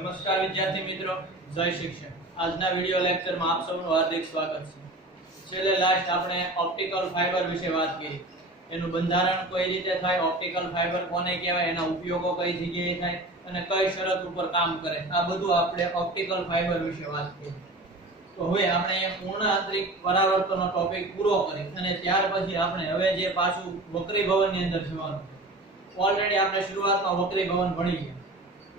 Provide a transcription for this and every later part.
નમસ્કાર વિદ્યાર્થી મિત્રો, જય શિક્ષણ। આજના વિડિયો લેક્ચરમાં આપ સૌનું હાર્દિક સ્વાગત છે। છેલ્લે લાસ્ટ આપણે ઓપ્ટિકલ ફાઇબર વિશે વાત કરી। એનું બંધારણ કઈ રીતે થાય, ઓપ્ટિકલ ફાઇબર કોને કહેવાય, એના ઉપયોગો કઈ જગ્યાએ થાય અને કઈ શરત ઉપર કામ કરે, આ બધું આપણે ઓપ્ટિકલ ફાઇબર વિશે વાત કરી। તો હવે આપણે અહીંયા પૂર્ણ આંતરિક પરાવર્તનનો ટોપિક પૂરો કરી અને ત્યાર પછી આપણે હવે જે પાછું વક્રીભવનની અંદર જવાનું છે। ઓલરેડી આપણે શરૂઆતમાં વક્રીભવન ભણી ગયા,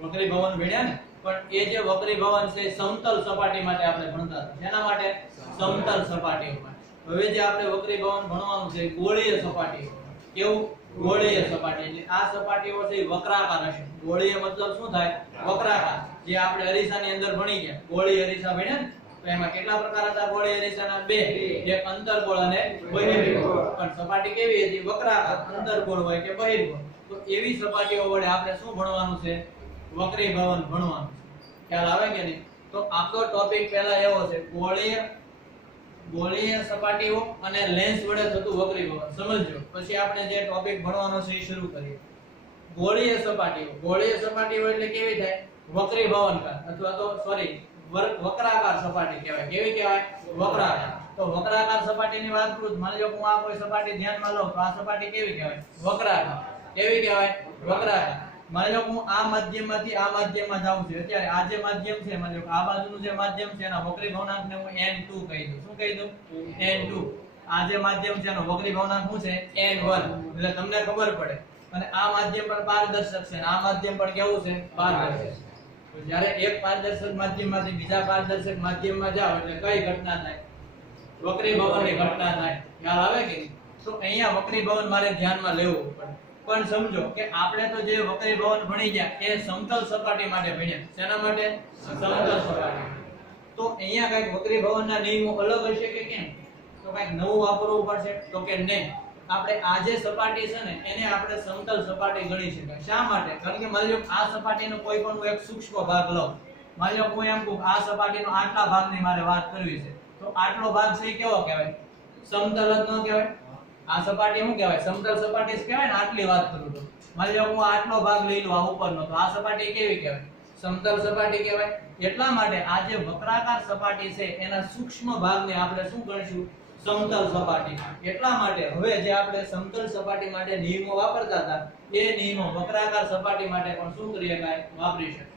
વક્રીભવન ભણ્યા ને, પણ એ જે વક્રીભવન છે સમતલ સપાટી માટે આપણે ભણતા હતા। શેના માટે? સમતલ સપાટીઓ માટે। હવે જે આપણે વક્રીભવન ભણવાનું છે ગોળીય સપાટીઓ। કેવું? ગોળીય સપાટી। એટલે આ સપાટીઓ છે વક્રાકાર હશે। ગોળીય મતલબ શું થાય? વક્રાકાર। જે આપણે અરીસાની અંદર ભણી ગયા, ગોળીય અરીસા ભણ્યા ને, તો એમાં કેટલા પ્રકાર હતા ગોળીય અરીસાના? બે, એક અંતર્ગોળ અને બહિર્ગોળ। પણ સપાટી કેવી હતી? વક્રાકાર। અંતર્ગોળ હોય કે બહિર્ગોળ, તો એવી સપાટીઓ વડે આપણે શું ભણવાનું છે? વક્રીભવન ભણવાનું છે। ખ્યાલ આવે કે નહીં? તો આપણો ટોપિક પહેલા એવો છે ગોળીય સપાટીઓ અને લેન્સ વડે થતું વક્રીભવન સમજજો। પછી આપણે જે ટોપિક ભણવાનો છે એ શરૂ કરીએ। ગોળીય સપાટીઓ એટલે કેવી થાય? વક્રીભવનકાર અથવા તો વક્રાકાર સપાટી કહેવાય। કેવી કહેવાય? વક્રાકાર। તો વક્રાકાર સપાટીની વાત કરું, માની લો હું આ કોઈ સપાટી ધ્યાનમાં લઉં તો આ સપાટી કેવી કહેવાય? વક્રાકાર। કેવી કહેવાય? વક્રાકાર। માની લો હું આ માધ્યમમાંથી આ માધ્યમમાં જાઉં છું, અત્યારે આ જે માધ્યમ છે, માની લો આ બાજુનું જે માધ્યમ છે એના વક્રીભવનાંકને હું n2 કહી દઉં। શું કહી દઉં? n2। આ જે માધ્યમ છે એનો વક્રીભવનાંક શું છે? n1। એટલે તમને ખબર પડે। અને આ માધ્યમ પણ પારદર્શક છે અને આ માધ્યમ પણ કેવું છે? પારદર્શક। તો જ્યારે એક પારદર્શક માધ્યમમાંથી બીજા પારદર્શક માધ્યમમાં જાવ એટલે કઈ ઘટના થાય? વક્રીભવનની ઘટના થાય। ખ્યાલ આવે કે નહીં? તો અહીંયા વક્રીભવન મારે ધ્યાનમાં લેવું પડે। પણ સમજો કે આપણે તો જે વક્રીભવન ભણી ગયા એ સમતલ સપાટી માટે ભણ્યા। શેના માટે? સમતલ સપાટી। તો અહીંયા કઈક વક્રીભવનના નિયમો અલગ હશે કે કેમ? તો કઈક નવું વાપરવું પડશે? તો કે નહીં, આપણે આ જે સપાટી છે ને એને આપણે સમતલ સપાટી ગણી શકાય। શા માટે? કારણ કે માની લો આ સપાટીનો કોઈ પણ એક સૂક્ષ્મ ભાગ લો, માની લો હું એમ કહું આ સપાટીનો આટલા ભાગની મારે વાત કરવી છે, તો આટલો ભાગ છે કેવો કહેવાય? સમતલ જ ન કહેવાય? આ સપાટી શું કહેવાય? સમતલ સપાટી જ કહેવાય ને। આટલી વાત કરું તો માની લો હું આટલો ભાગ લઈ લઉં આ ઉપરનો, તો આ સપાટી કેવી કહેવાય? સમતલ સપાટી કહેવાય। એટલા માટે આ જે વક્રાકાર સપાટી છે એના સૂક્ષ્મ ભાગને આપણે શું ગણીશું? સમતલ સપાટી। એટલા માટે હવે જે આપણે સમતલ સપાટી માટે નિયમો વાપરતા હતા એ નિયમો વક્રાકાર સપાટી માટે પણ શું કરી શકાય? વાપરી શકાય।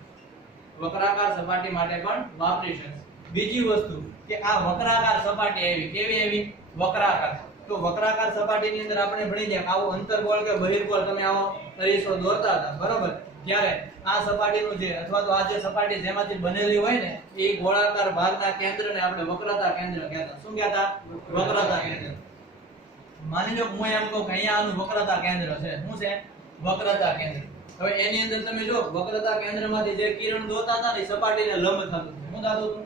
વક્રાકાર સપાટી માટે પણ વાપરી શકાય। બીજી વસ્તુ કે આ વક્રાકાર સપાટી આવી, કેવી આવી? વક્રાકાર। તો વક્રાકાર સપાટીની અંદર આપણે ભણી ગયા આવો અંતર્ગોળ કે બહિર્ગોળ તમે આવો અરીસો દોરતા હતા, બરોબર? ત્યારે આ સપાટીનું જે અથવા તો આ જે સપાટી જેમાંથી બનેલી હોય ને એ ગોળાકાર ભાગના કેન્દ્રને આપણે વક્રતા કેન્દ્ર કહેતા। શું કહેતા? વક્રતા કેન્દ્ર। માની લો હું એમ કહું કે અહીંયા આનું વક્રતા કેન્દ્ર છે। શું છે? વક્રતા કેન્દ્ર। હવે એની અંદર તમે જો વક્રતા કેન્દ્રમાંથી જે કિરણ દોરતા હતા ને સપાટીને લંબ થતું હતું। શું થતું હતું?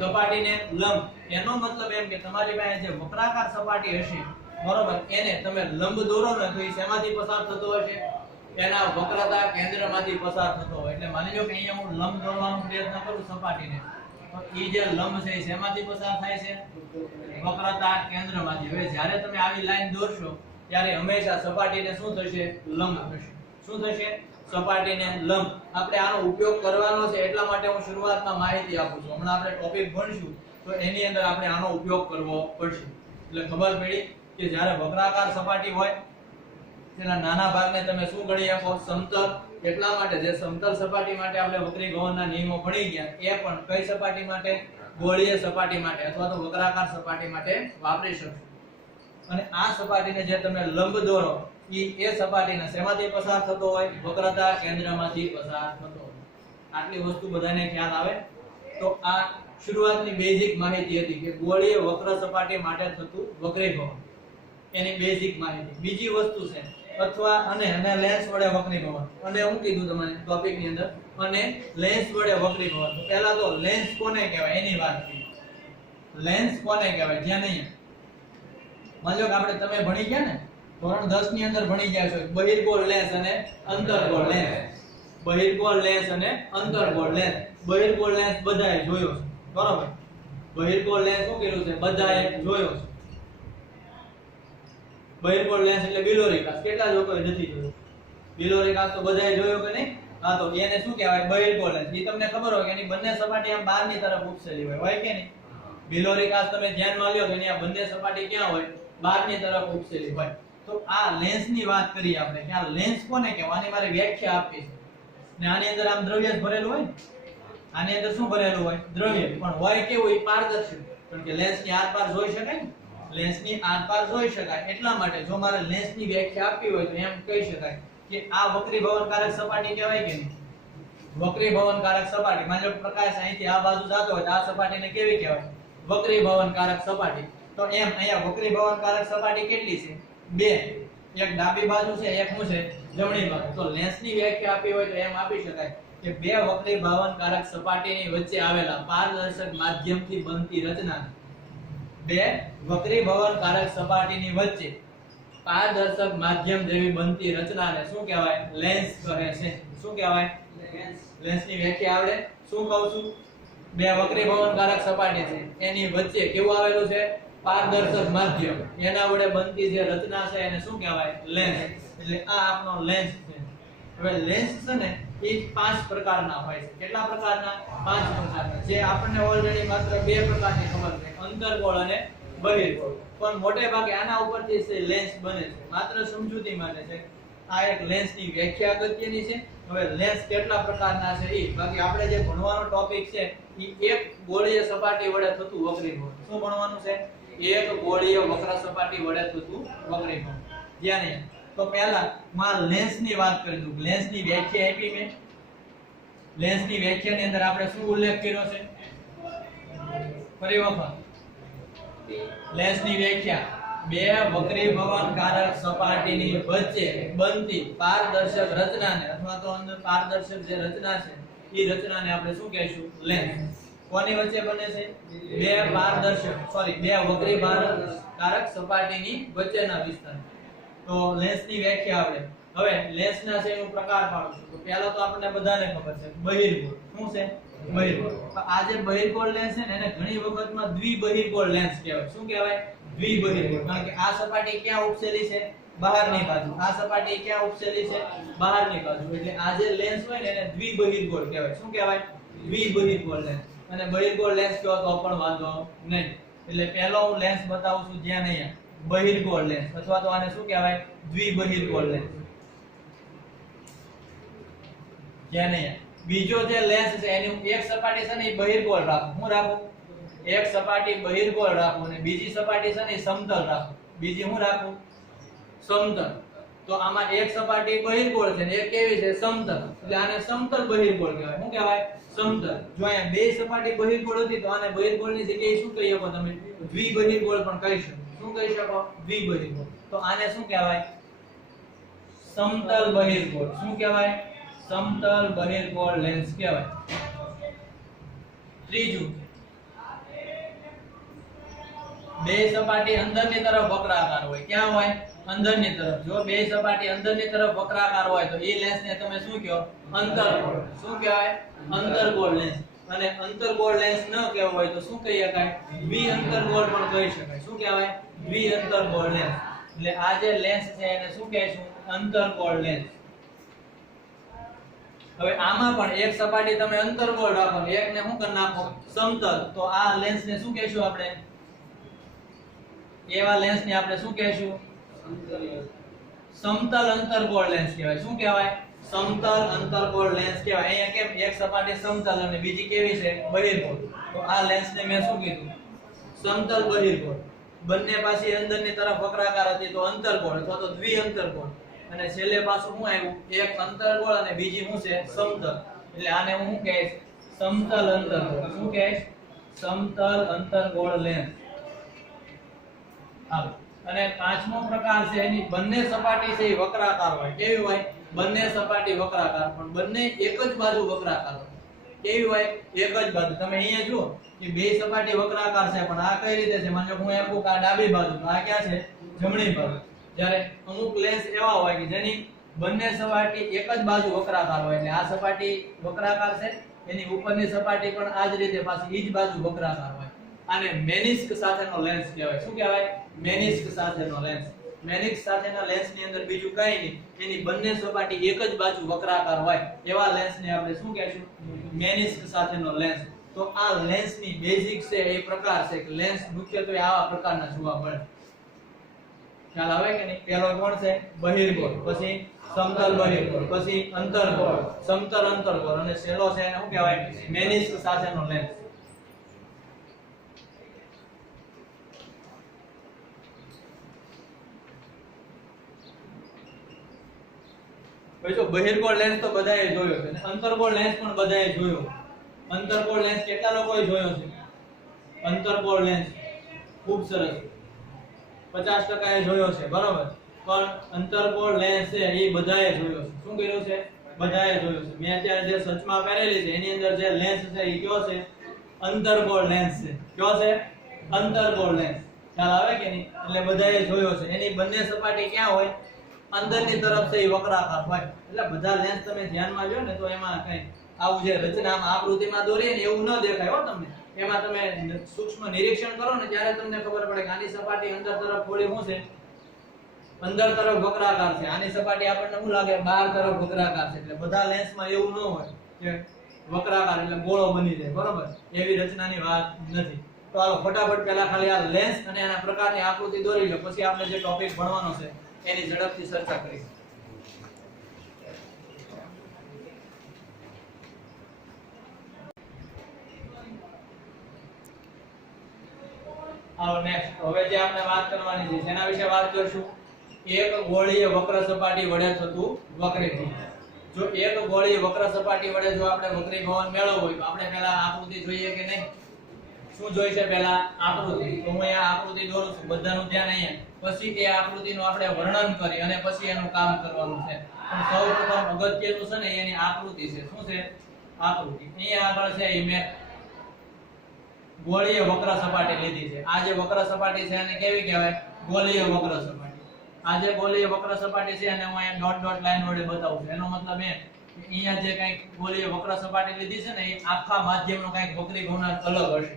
સપાટીને લંબ। એનો મતલબ એમ કે તમારી પાસે જે વક્રાકાર સપાટી હશે, બરોબર, એને તમે લંબ દોરો ને તો એ શેમાંથી પસાર થતો હશે? એના વક્રતા કેન્દ્રમાંથી પસાર થતો હોય। એટલે માની લો કે અહીંયા હું લંબ દોરવાનો પ્રયત્ન કરું સપાટીને, તો એ જે લંબ છે એ શેમાંથી પસાર થાય છે? વક્રતા કેન્દ્રમાંથી। હવે જ્યારે તમે આવી લાઈન દોરશો ત્યારે હંમેશા સપાટીને શું થશે? લંબ થશે। શું થશે? સપાટીને લંબ। આપણે આનો ઉપયોગ કરવાનો છે એટલા માટે હું શરૂઆતમાં માહિતી આપું છું। હમણાં આપણે ટોપિક ભણશું તો એની અંદર આપણે આનો ઉપયોગ કરવો પડશે। એટલે ખબર પડી કે જ્યારે વક્રાકાર સપાટી હોય તેના નાના ભાગને તમે શું ગણી આપો? સમતલ। એટલા માટે જે સમતલ સપાટી માટે આપણે વક્રીભવનના નિયમો ભણી ગયા એ પણ કઈ સપાટી માટે? ગોળીય સપાટી માટે અથવા તો વક્રાકાર સપાટી માટે વાપરી શકશો। અને આ સપાટીને જે તમે લંબ દોરો એ સપાટીને શેમાંથી પસાર થતો હોય? વક્રતા કેન્દ્રમાંથી પસાર થતો હોય। આટલી વસ્તુ બધાને ખ્યાલ આવે? તો આ શરૂઆતની બેઝિક માહિતી હતી કે ગોળીય વક્ર સપાટી માટે થતું વક્રીભવન, એની બેઝિક માહિતી। બીજી વસ્તુ છે અથવા અને લેન્સ વડે વક્રીભવન। અને હું કીધું તમને ટોપિકની અંદર અને લેન્સ વડે વક્રીભવન। તો પહેલા તો લેન્સ કોને કહેવાય એની વાત કરીએ। લેન્સ કોને કહેવાય? જ્યાં નહીં માની લો કે આપણે તમે ભણી ગયા ને ધોરણ 10 ની અંદર ભણી ગયા છો બહિર્ગોળ લેન્સ અને અંતર્ગોળ લેન્સ। બહિર્ગોળ લેન્સ અને અંતર્ગોળ લેન્સ। બહિર્ગોળ લેન્સ બધાએ જોયો છે, બરોબર? બહિર્ગોળ લેન્સ શું કર્યું છે? બધાએ જોયો છે। બહિર્ગોળ લેન્સ એટલે બિલોરી કાચ। કેટલા લોકોએ નથી જોયો? બિલોરી કાચ તો બધાએ જોયો કે નહીં? હા તો એને શું કહેવાય? બહિર્ગોળ લેન્સ. એ તમને ખબર હોય કે એની બંને સપાટી આમ બહારની તરફ ઉપસેલી હોય કે નહીં? બિલોરી કાચ તમે ધ્યાનમાં લ્યો તો એની આ બંને સપાટી ક્યાં હોય? બહારની તરફ ઉપસેલી હોય. તો આ લેન્સની વાત કરીએ આપણે કે આ લેન્સ કોને કહેવાય? આની મારે વ્યાખ્યા આપવી છે. ને આની અંદર આમ દ્રવ્ય ભરેલું હોય ને? આની અંદર શું ભરેલું હોય? દ્રવ્ય. પણ હોય કેવું? એ પારદર્શક. કારણ કે લેન્સની આરપાર જોઈ શકાય ને? લેન્સની આરપાર જોઈ શકાય. એટલા માટે જો મારે લેન્સની વ્યાખ્યા આપવી હોય તો એમ કહી શકાય કે આ વક્રીભવનકારક સપાટી કહેવાય કે નહીં? વક્રીભવનકારક સપાટી. માની લો પ્રકાશ અહીંથી આ બાજુ જતો હોય તો આ સપાટીને કેવી કહેવાય? વક્રીભવનકારક સપાટી. તો એમ અહીંયા વક્રીભવનકારક સપાટી કેટલી છે? બે. એક ડાબી બાજુ છે, એક શું છે? જમણી બાજુ. તો લેન્સની વ્યાખ્યા આપી હોય તો એમ આપી શકાય કે બે વક્રીભવનકારક સપાટીની વચ્ચે આવેલા પારદર્શક માધ્યમથી બનતી રચના, બે વક્રીભવનકારક સપાટીની વચ્ચે પારદર્શક માધ્યમ જેવી બનતી રચનાને શું કહેવાય? લેન્સ કહે છે. શું કહેવાય? લેન્સ. લેન્સની વ્યાખ્યા આવડે? શું કહું છું? બે વક્રીભવનકારક સપાટી છે, એની વચ્ચે કેવું આવેલું છે? પારદર્શક માધ્યમ. એના વડે બનતી જે રચના છે એને શું કહેવાય? લેન્સ. એટલે આ આપણો લેન્સ છે. હવે લેન્સ છે ને એ 5 પ્રકારના હોય છે. કેટલા પ્રકારના? 5 પ્રકારના. જે આપણને ઓલરેડી માત્ર 2 પ્રકારની ખબર છે, અંતર્ગોળ અને બહિર્ગોળ. પણ મોટે ભાગે આના ઉપરથી છે લેન્સ બને છે. માત્ર સમજૂતી માટે છે. આ એક લેન્સની વ્યાખ્યા અગત્યની છે. હવે લેન્સ કેટલા પ્રકારના છે એ બાકી આપણે જે ભણવાનો ટોપિક છે એ એક ગોળીય સપાટી વડે થતું વક્રીભવન. શું ભણવાનું છે? એક ગોળીય વક્ર સપાટી વડે થતું વક્રીભવન. ધ્યાન નહીં. તો પહેલા માં લેન્સની વાત કરી દઉં. લેન્સની વ્યાખ્યા આપી મેં. લેન્સની વ્યાખ્યાની અંદર આપણે શું ઉલ્લેખ કર્યો છે? ફરી વખત લેન્સની વ્યાખ્યા બે વક્રીભવનકારક સપાટીની વચ્ચે બનતી પારદર્શક રચનાને અથવા તો અંદર પારદર્શક જે રચના છે એ રચનાને આપણે શું કહીશું? લેન્સ. કોની વચ્ચે બને છે? બે વક્રીભવનકારક સપાટીની વચ્ચેના વિસ્તાર. તો લેન્સની વ્યાખ્યા આપણે હવે લેન્સના છે એનું પ્રકાર પાડું છું. તો પહેલા તો આપણને બધાને ખબર છે બહિર્ગોળ. શું છે? બહિર્ગોળ. આ જે બહિર્ગોળ લેન્સ છે ને એને ઘણી વખતમાં દ્વિબહિર્ગોળ લેન્સ કહેવાય. શું કહેવાય? દ્વિબહિર્ગોળ. કારણ કે આ સપાટી ક્યાં ઉપસેલી છે? બહારની બાજુ. આ સપાટી ક્યાં ઉપસેલી છે? બહારની બાજુ. એટલે આ જે લેન્સ હોય ને એને દ્વિબહિર્ગોળ કહેવાય. શું કહેવાય? દ્વિબહિર્ગોળ લેન્સ. અને બહિર્ગોળ લેન્સ કહો તો પણ વાંધો નહીં. એટલે પહેલો હું લેન્સ બતાવું છું જ્યાં નહીં બહિર્ગોળ લેન્સ અથવા તો આને શું કહેવાય? દ્વિબહિર્ગોળ લેન્સ. જ્યાં નહીં. બીજો જે લેન્સ છે એની એક સપાટી છે ને એ બહિર્ગોળ રાખું. હું રાખું? એક સપાટી બહિર્ગોળ રાખું અને બીજી સપાટી છે ને એ સમતલ રાખું. બીજી હું રાખું? સમતલ. તો આમાં એક સપાટી બહિર્ગોળ છે ને એક કેવી છે? સમતલ. એટલે આને સમતલ બહિર્ગોળ કહેવાય. શું કહેવાય? સમતલ. જો અહીંયા બે સપાટી બહિર્ગોળ હતી તો આને બહિર્ગોળની જગ્યાએ શું કહી શકો તમે? દ્વિબહિર્ગોળ પણ કહી શકો. શું કહી શકો? દ્વિબહિર્ગોળ. તો આને શું કહેવાય? સમતલ બહિર્ગોળ. શું કહેવાય? સમતલ બહિર્ગોળ લેન્સ કહેવાય. ત્રીજું, બે સપાટી અંદરની તરફ વક્રાકાર હોય. ક્યાં હોય? અંદરની તરફ. જો બે સપાટી અંદરની તરફ વક્રાકાર હોય તો એ લેન્સને તમે શું કહો? અંતર્ગોળ. શું કહેવાય? અંતર્ગોળ લેન્સ. અને અંતર્ગોળ લેન્સ ન કહેવો હોય તો શું કહી શકાય? દ્વિઅંતર્ગોળ પણ કહી શકાય. શું કહેવાય? દ્વિઅંતર્ગોળ લેન્સ. એટલે આ જે લેન્સ છે એને શું કહેશું? અંતર્ગોળ લેન્સ. હવે આમાં પણ એક સપાટી તમે અંતર્ગોળ રાખો ને એકને શું કરી નાખો? સમતલ. તો આ લેન્સને શું કહેશું આપણે? એવા લેન્સને આપણે શું કહેશું? સમતલ અંતર્ગોળ લેન્સ કહેવાય. શું કહેવાય? સમતલ અંતર્ગોળ લેન્સ કહેવાય. અહીંયા કેમ? એક સપાટી સમતલ અને બીજી કેવી છે? બહિર્ગોળ. તો આ લેન્સને મેં શું કીધું? સમતલ બહિર્ગોળ. બંને પાછી અંદરની તરફ વક્રાકાર હતી તો અંતર્ગોળ અથવા તો દ્વિઅંતર્ગોળ. અને છેલ્લે પાછું શું આવ્યું? એક અંતર્ગોળ અને બીજી શું છે? સમતલ. એટલે આને હું શું કહીશ? સમતલ અંતર્ગોળ. શું કહીશ? સમતલ અંતર્ગોળ લેન્સ. અને પાંચમો પ્રકાર છે એની બંને સપાટી છે એ વક્રાકાર હોય. કેવી હોય? બંને સપાટી વક્રાકાર પણ બંને એક જ બાજુ વક્રાકાર હોય. કેવી હોય? એક જ બાજુ. તમે અહીંયા જુઓ કે બે સપાટી વક્રાકાર છે પણ આ કઈ રીતે છે? માનો હું એમ કહું કે આ ડાબી બાજુ તો આ ક્યાં છે? જમણી બાજુ. જ્યારે અમુક લેન્સ એવા હોય કે જેની બંને સપાટી એક જ બાજુ વક્રાકાર હોય. એટલે આ સપાટી વક્રાકાર છે, એની ઉપરની સપાટી પણ આ જ રીતે પાછી ઈ જ બાજુ વક્રાકાર હોય. આને મેનિસ્ક સાથેનો લેન્સ કહેવાય. શું કહેવાય? મેનિસ્ક સાથેનો લેન્સ. મેનિસ્ક સાથેના લેન્સની અંદર બીજું કંઈ નહીં, એની બંને સપાટી એક જ બાજુ વક્રાકાર હોય એવા લેન્સને આપણે શું કહેશું? મેનિસ્ક સાથેનો લેન્સ. તો આ લેન્સની બેઝિક છે એ પ્રકાર છે કે લેન્સ મુખ્યત્વે આવા પ્રકારના જોવા મળે. ખ્યાલ આવે કે નહીં? પહેલો કોણ છે? બહિર્ગોળ, પછી સમતલ બહિર્ગોળ, પછી અંતર્ગોળ, સમતલ અંતર્ગોળ, અને છેલ્લો છે એને શું કહેવાય? મેનિસ્ક સાથેનો લેન્સ. ભાઈ જો બહિર્ગોળ લેન્સ તો બધાએ જોયો છે અને અંતર્ગોળ લેન્સ પણ બધાએ જોયો. અંતર્ગોળ લેન્સ કેટલા લોકોએ જોયો છે? અંતર્ગોળ લેન્સ ખૂબ સરસ, 50% એ જોયો છે, બરોબર. પણ અંતર્ગોળ લેન્સ છે એ બધાએ જોયો છે. શું કર્યું છે? બધાએ જોયો છે. મેં અત્યારે જે સચમાં પહેરેલી છે એની અંદર જે લેન્સ છે એ કયો છે? અંતર્ગોળ લેન્સ છે. કયો છે? અંતર્ગોળ લેન્સ. ખ્યાલ આવે કે નહીં? એટલે બધાએ જોયો છે. એની બંને સપાટી ક્યાં હોય? અંદરની તરફ છે એ વક્રાકાર હોય. એટલે બધા લેન્સ તમે ધ્યાનમાં લ્યો ને તો એમાં કઈ આવું જે રચનામાં આકૃતિમાં દોરીએ ને એવું ન દેખાય હો તમને. એમાં તમે સૂક્ષ્મ નિરીક્ષણ કરો ને ત્યારે તમને ખબર પડે કે આની સપાટી અંદર તરફ થોડી શું છે? અંદર તરફ વક્રાકાર છે. આની સપાટી આપણને શું લાગે? બહાર તરફ વક્રાકાર છે. એટલે બધા લેન્સમાં એવું ન હોય કે વક્રાકાર એટલે ગોળો બની જાય, બરોબર. એવી રચનાની વાત નથી. તો હાલો ફટાફટ પહેલા ખાલી આ લેન્સ અને એના પ્રકારની આકૃતિ દોરી લો, પછી આપણે જે ટોપિક ભણવાનો છે એની ઝડપથી ચર્ચા કરીએ. આવો નેક્સ્ટ. હવે જે આપણે વાત કરવાની છે તેના વિશે વાત કરશું. એક ગોળીય વક્ર સપાટી વડે થતું વક્રીભવન. જો એક ગોળીય વક્ર સપાટી વડે જો આપણે વક્રીભવન મેળવવું હોય તો આપણે પહેલા આકૃતિ જોઈએ કે નહીં? શું જોઈ છે? પહેલા આકૃતિ. તો હું અહીંયા આકૃતિ દોરું છું, બધાનું ધ્યાન અહીંયા. પછી એ આકૃતિનું આપણે વર્ણન કરી અને પછી એનું કામ કરવાનું છે. પણ સૌપ્રથમ અગત્યનું છે ને એની આકૃતિ છે. શું છે? આકૃતિ. અહીંયા આગળ છે એ મેં ગોળીય વક્ર સપાટી લીધી છે. આ જે વક્ર સપાટી છે એને કેવી કહેવાય? ગોળીય વક્ર સપાટી. આ જે ગોળીય વક્ર સપાટી છે અને હું અહીંયા ડોટ ડોટ લાઈન વડે બતાવું છું. એનો મતલબ એ કે અહીંયા જે કંઈક ગોળીય વક્ર સપાટી લીધી છે ને એ આખા માધ્યમનો કંઈક વક્રીભવનાંક અલગ હશે.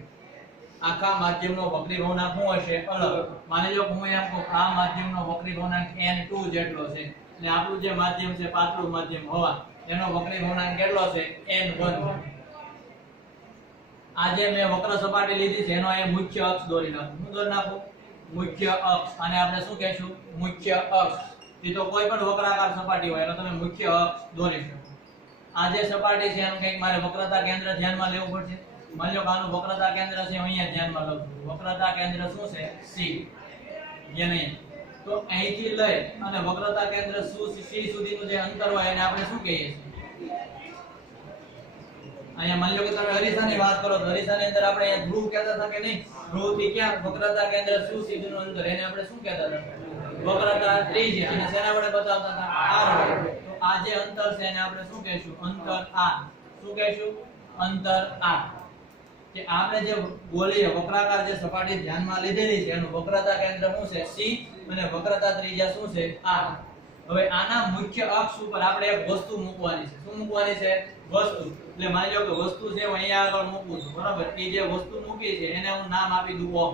આખા માધ્યમનો વક્રીભવનાંક શું હશે? અલગ. માની લો કે હું એમ કહું આ માધ્યમનો વક્રીભવનાંક n2 જેટલો છે અને આપણું જે માધ્યમ છે પાતળું માધ્યમ હવા, એનો વક્રીભવનાંક કેટલો છે? n1. આ જે મેં વક્ર સપાટી લીધી છે એનો અહીં મુખ્ય અક્ષ દોરી નાખું. શું દોરી નાખું? મુખ્ય અક્ષ. અને આપણે શું કહેશું? મુખ્ય અક્ષ. એ તો કોઈ પણ વક્રાકાર સપાટી હોય એનો તમે મુખ્ય અક્ષ દોરી શકો. આ જે સપાટી છે એનું કંઈક મારે વક્રતા કેન્દ્ર ધ્યાનમાં લેવું પડશે. માની લો કે આનું વક્રતા કેન્દ્ર છે અહીંયા ધ્યાનમાં લઉં છું. વક્રતા કેન્દ્ર શું છે? C. યને તો અહીંથી લઈ અને વક્રતા કેન્દ્ર C સુધીનું જે અંતર હોય એને આપણે શું કહીએ છીએ? અહીંયા માની લો કે તમે અરીસાની વાત કરો તો અરીસાની અંદર આપણે અહીંયા ધ્રુવ કહેતા હતા કે નહીં? ધ્રુવ થી ક્યાં વક્રતા કેન્દ્ર શું સુધીનું અંતર એને આપણે શું કહેતા હતા? વક્રતા ત્રિજ્યા. અને શેના વડે બતાવતા હતા? r વડે. તો આ જે અંતર છે એને આપણે શું કહીશું? અંતર r. શું કહીશું? અંતર r. કે આપણે જે ગોળીય વક્રાકાર જે સપાટી ધ્યાનમાં લીધેલી છે એનું વક્રતા કેન્દ્ર શું છે? C અને વક્રતા ત્રિજ્યા શું છે? r. હવે આના મુખ્ય અક્ષ ઉપર આપણે એક વસ્તુ મૂકવાની છે. શું મૂકવાની છે? વસ્તુ. એટલે માની લો કે વસ્તુ છે હું અહીંયા આગળ મૂકું છું, બરાબર. એ જે વસ્તુ મૂકી છે એને હું નામ આપી દઉં O.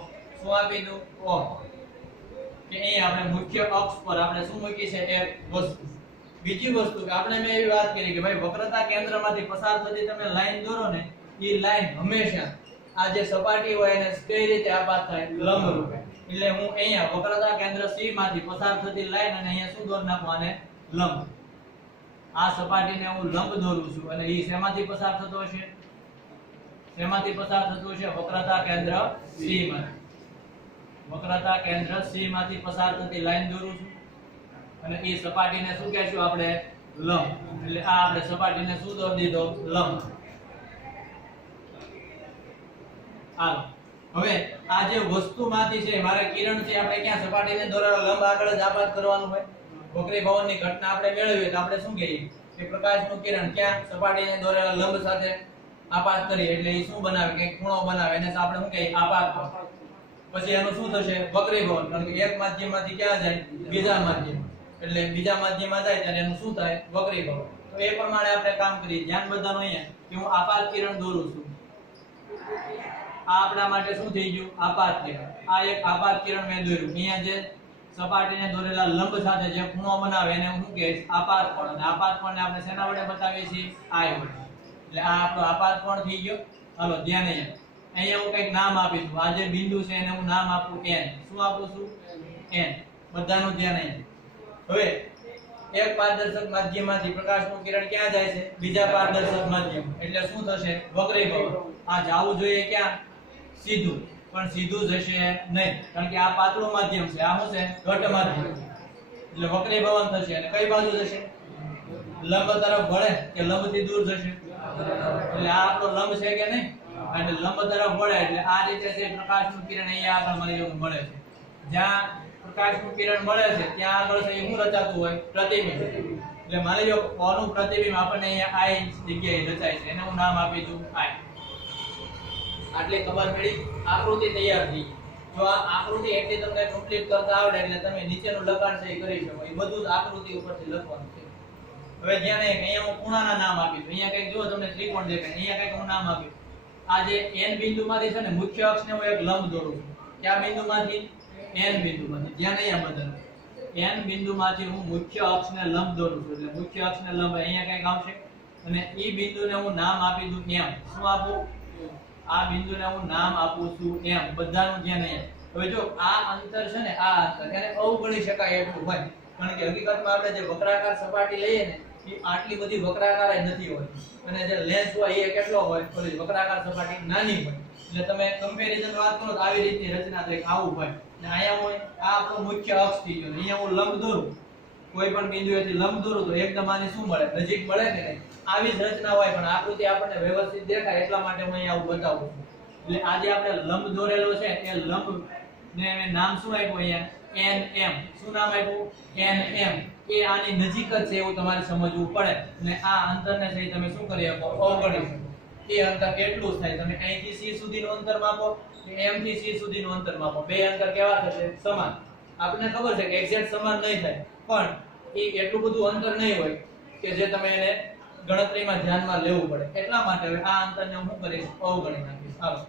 શું આપી દઉં? O. કે અહીં આપણે મુખ્ય અક્ષ પર આપણે શું મૂકી છે? એક વસ્તુ. બીજી વસ્તુ કે આપણે મેં એવી વાત કરી કે ભાઈ વક્રતા કેન્દ્રમાંથી પસાર થતી તમે લાઈન દોરો ને એ લાઈન હંમેશા આ જે સપાટી હોય એને કઈ રીતે આપાત થાય? લંબ રૂપે. એટલે હું અહીંયા વક્રતા કેન્દ્ર C માંથી પસાર થતી લાઈન અને અહીંયા શું દોર નાખું? આને લંબ. આ સપાટીને હું લંબ દોરું છું અને એ શેમાંથી પસાર થતો હશે? શેમાંથી પસાર થતું હશે? વક્રતા કેન્દ્ર C માંથી. વક્રતા કેન્દ્ર C માંથી પસાર થતી લાઈન દોરું છું અને એ સપાટીને શું કહેશું આપણે? લંબ. એટલે આ આપણે સપાટીને શું દોરી દીધો? લંબ. હાલો હવે આ જે વસ્તુમાંથી છે મારે કિરણથી આપણે ક્યાં સપાટીને દોરેલા લંબ આગળ જ આપાત કરવાનું હોય. વક્રીભવનની ઘટના આપણે મેળવીએ તો આપણે શું કહીએ? કે પ્રકાશનું કિરણ ક્યાં સપાટીને દોરેલા લંબ સાથે આપાત કરીએ એટલે એ શું બનાવે? કે ખૂણો બનાવે. એને આપણે શું કહીએ? આપાત. પછી એનું શું થશે? વક્રીભવન. કારણ કે એક માધ્યમમાંથી ક્યાં જાય? બીજા માધ્યમ. એટલે બીજા માધ્યમમાં જાય ત્યારે એનું શું થાય? વક્રીભવન. તો એ પ્રમાણે આપણે કામ કરીએ. ધ્યાન બધાનું અહીંયા કે હું આપાત કિરણ દોરું છું. આ આપણા માટે શું થઈ ગયું? આપાત કિરણ. આ એક આપાત કિરણ મેં દોર્યું. અહીંયા જે સપાટીને દોરેલા લંબ સાથે જે ખૂણો બનાવે એને હું કહે આપાત કોણ, અને આપાત કોણને આપણે શેના વડે બતાવીએ છીએ આય વડે. એટલે આ આપણો આપાત કોણ થઈ ગયો. હાલો ધ્યાન અહીંયા હું કઈક નામ આપી દઉં. આ જે બિંદુ છે એને હું નામ આપું n. શું આપું છું? n. બધાનું ધ્યાન અહીંયા. હવે એક પારદર્શક માધ્યમમાંથી પ્રકાશનું કિરણ ક્યાં જાય છે? બીજા પારદર્શક માધ્યમ. એટલે શું થશે? વક્રીભવન. આ જાવું જોઈએ ક્યાં? સીધું. પણ સીધું જશે નહીં, કારણ કે આ પાતળું માધ્યમ છે, આ શું છે? ઘટ માધ્યમ. એટલે વક્રીભવન થશે. અને કઈ બાજુ જશે? લંબ તરફ વળે કે લંબ થી દૂર જશે? એટલે આ આપણો લંબ છે કે નહીં? એટલે લંબ તરફ વળે એટલે આ રીતે છે પ્રકાશનું કિરણ અહીંયા આગળ મને એવું મળે છે. જ્યાં પ્રકાશનું કિરણ મળે છે ત્યાં આગળ છે શું રચાતું હોય? પ્રતિબિંબ. એટલે માની લો કોનું પ્રતિબિંબ આપણને અહીંયા આઈ જગ્યાએ રચાય છે, એને હું નામ આપી દઉં આઈ. આટલી ખબર પડી. આકૃતિ તૈયાર થઈ. જો આ આકૃતિ એટલી તમને કમ્પ્લીટ કરતા આવડે એટલે તમે નીચેનું લખાણ છે એ કરી શકો. એ બધું જ આકૃતિ ઉપરથી લખવાનું છે. હવે ધ્યાન અહીંયા હું ખૂણાના નામ આપીશ. અહીંયા કઈક જો તમને ત્રિકોણ દેખાય, અહીંયા કઈક હું નામ આપીશ. આ જે n બિંદુમાંથી છે ને મુખ્ય અક્ષને હું એક લંબ દોરું છું. કયા બિંદુમાંથી? n બિંદુમાંથી. ધ્યાન અહીંયા બદલ. n બિંદુમાંથી હું મુખ્ય અક્ષને લંબ દોરું છું. એટલે મુખ્ય અક્ષને લંબ અહીંયા કઈક આવશે. અને ઈ બિંદુને હું નામ આપી દઉં m. શું આપું? આ બિંદુને હું નામ આપું છું m. બધાનું ધ્યાન અહીંયા. હવે જો આ અંતર છે ને, આ અંતર એને અવગણી શકાય એટલું હોય. કારણ કે હકીકતમાં આપણે જે વક્રાકાર સપાટી લઈએ ને એ આટલી બધી વક્રાકાર નથી હોતી. અને જે લેન્સ હોય એ કેટલો હોય? ઓલી વક્રાકાર સપાટી નાની હોય. એટલે તમે કમ્પેરીઝન વાત કરો તો આવી રીતની રચના થાય, આવું હોય. અને અહીંયા હોય આ આપણો મુખ્ય અક્ષ થઈ ગયો. અહીંયા હું લંબ દોરું, કોઈ પણ બિંદુએથી લંબ દોરું તો એકદમ આની શું મળે? નજીક મળે કે નહીં? આવી જ રચના હોય, પણ આકૃતિ આપણને વ્યવસ્થિત દેખાય એટલા માટે હું અહીંયા આવું બતાવું છું. એટલે આજે આપણે લંબ દોરેલો છે એ લંબ ને નામ શું આપ્યું? અહીંયા nm. શું નામ આપ્યું? nm. એ આની નજીક જ છે એવું તમારે સમજવું પડે. અને આ અંતરને છે તમે શું કરી શકો? અવગણી શકો. એ અંતર કેટલું થાય? તમે અહીંથી c સુધીનું અંતર માપો કે m થી c સુધીનું અંતર માપો, બે અંતર કેવા થશે? સમાન. આપણને ખબર છે કે એક્ઝેક્ટ સમાન નહીં થાય, પણ એ એટલું બધું અંતર નહીં હોય કે જે તમે એને ગણતરીમાં ધ્યાનમાં લેવું પડે. એટલા માટે હવે આ અંતરને હું કરીશ? અવગણી નાખીશ. હાલો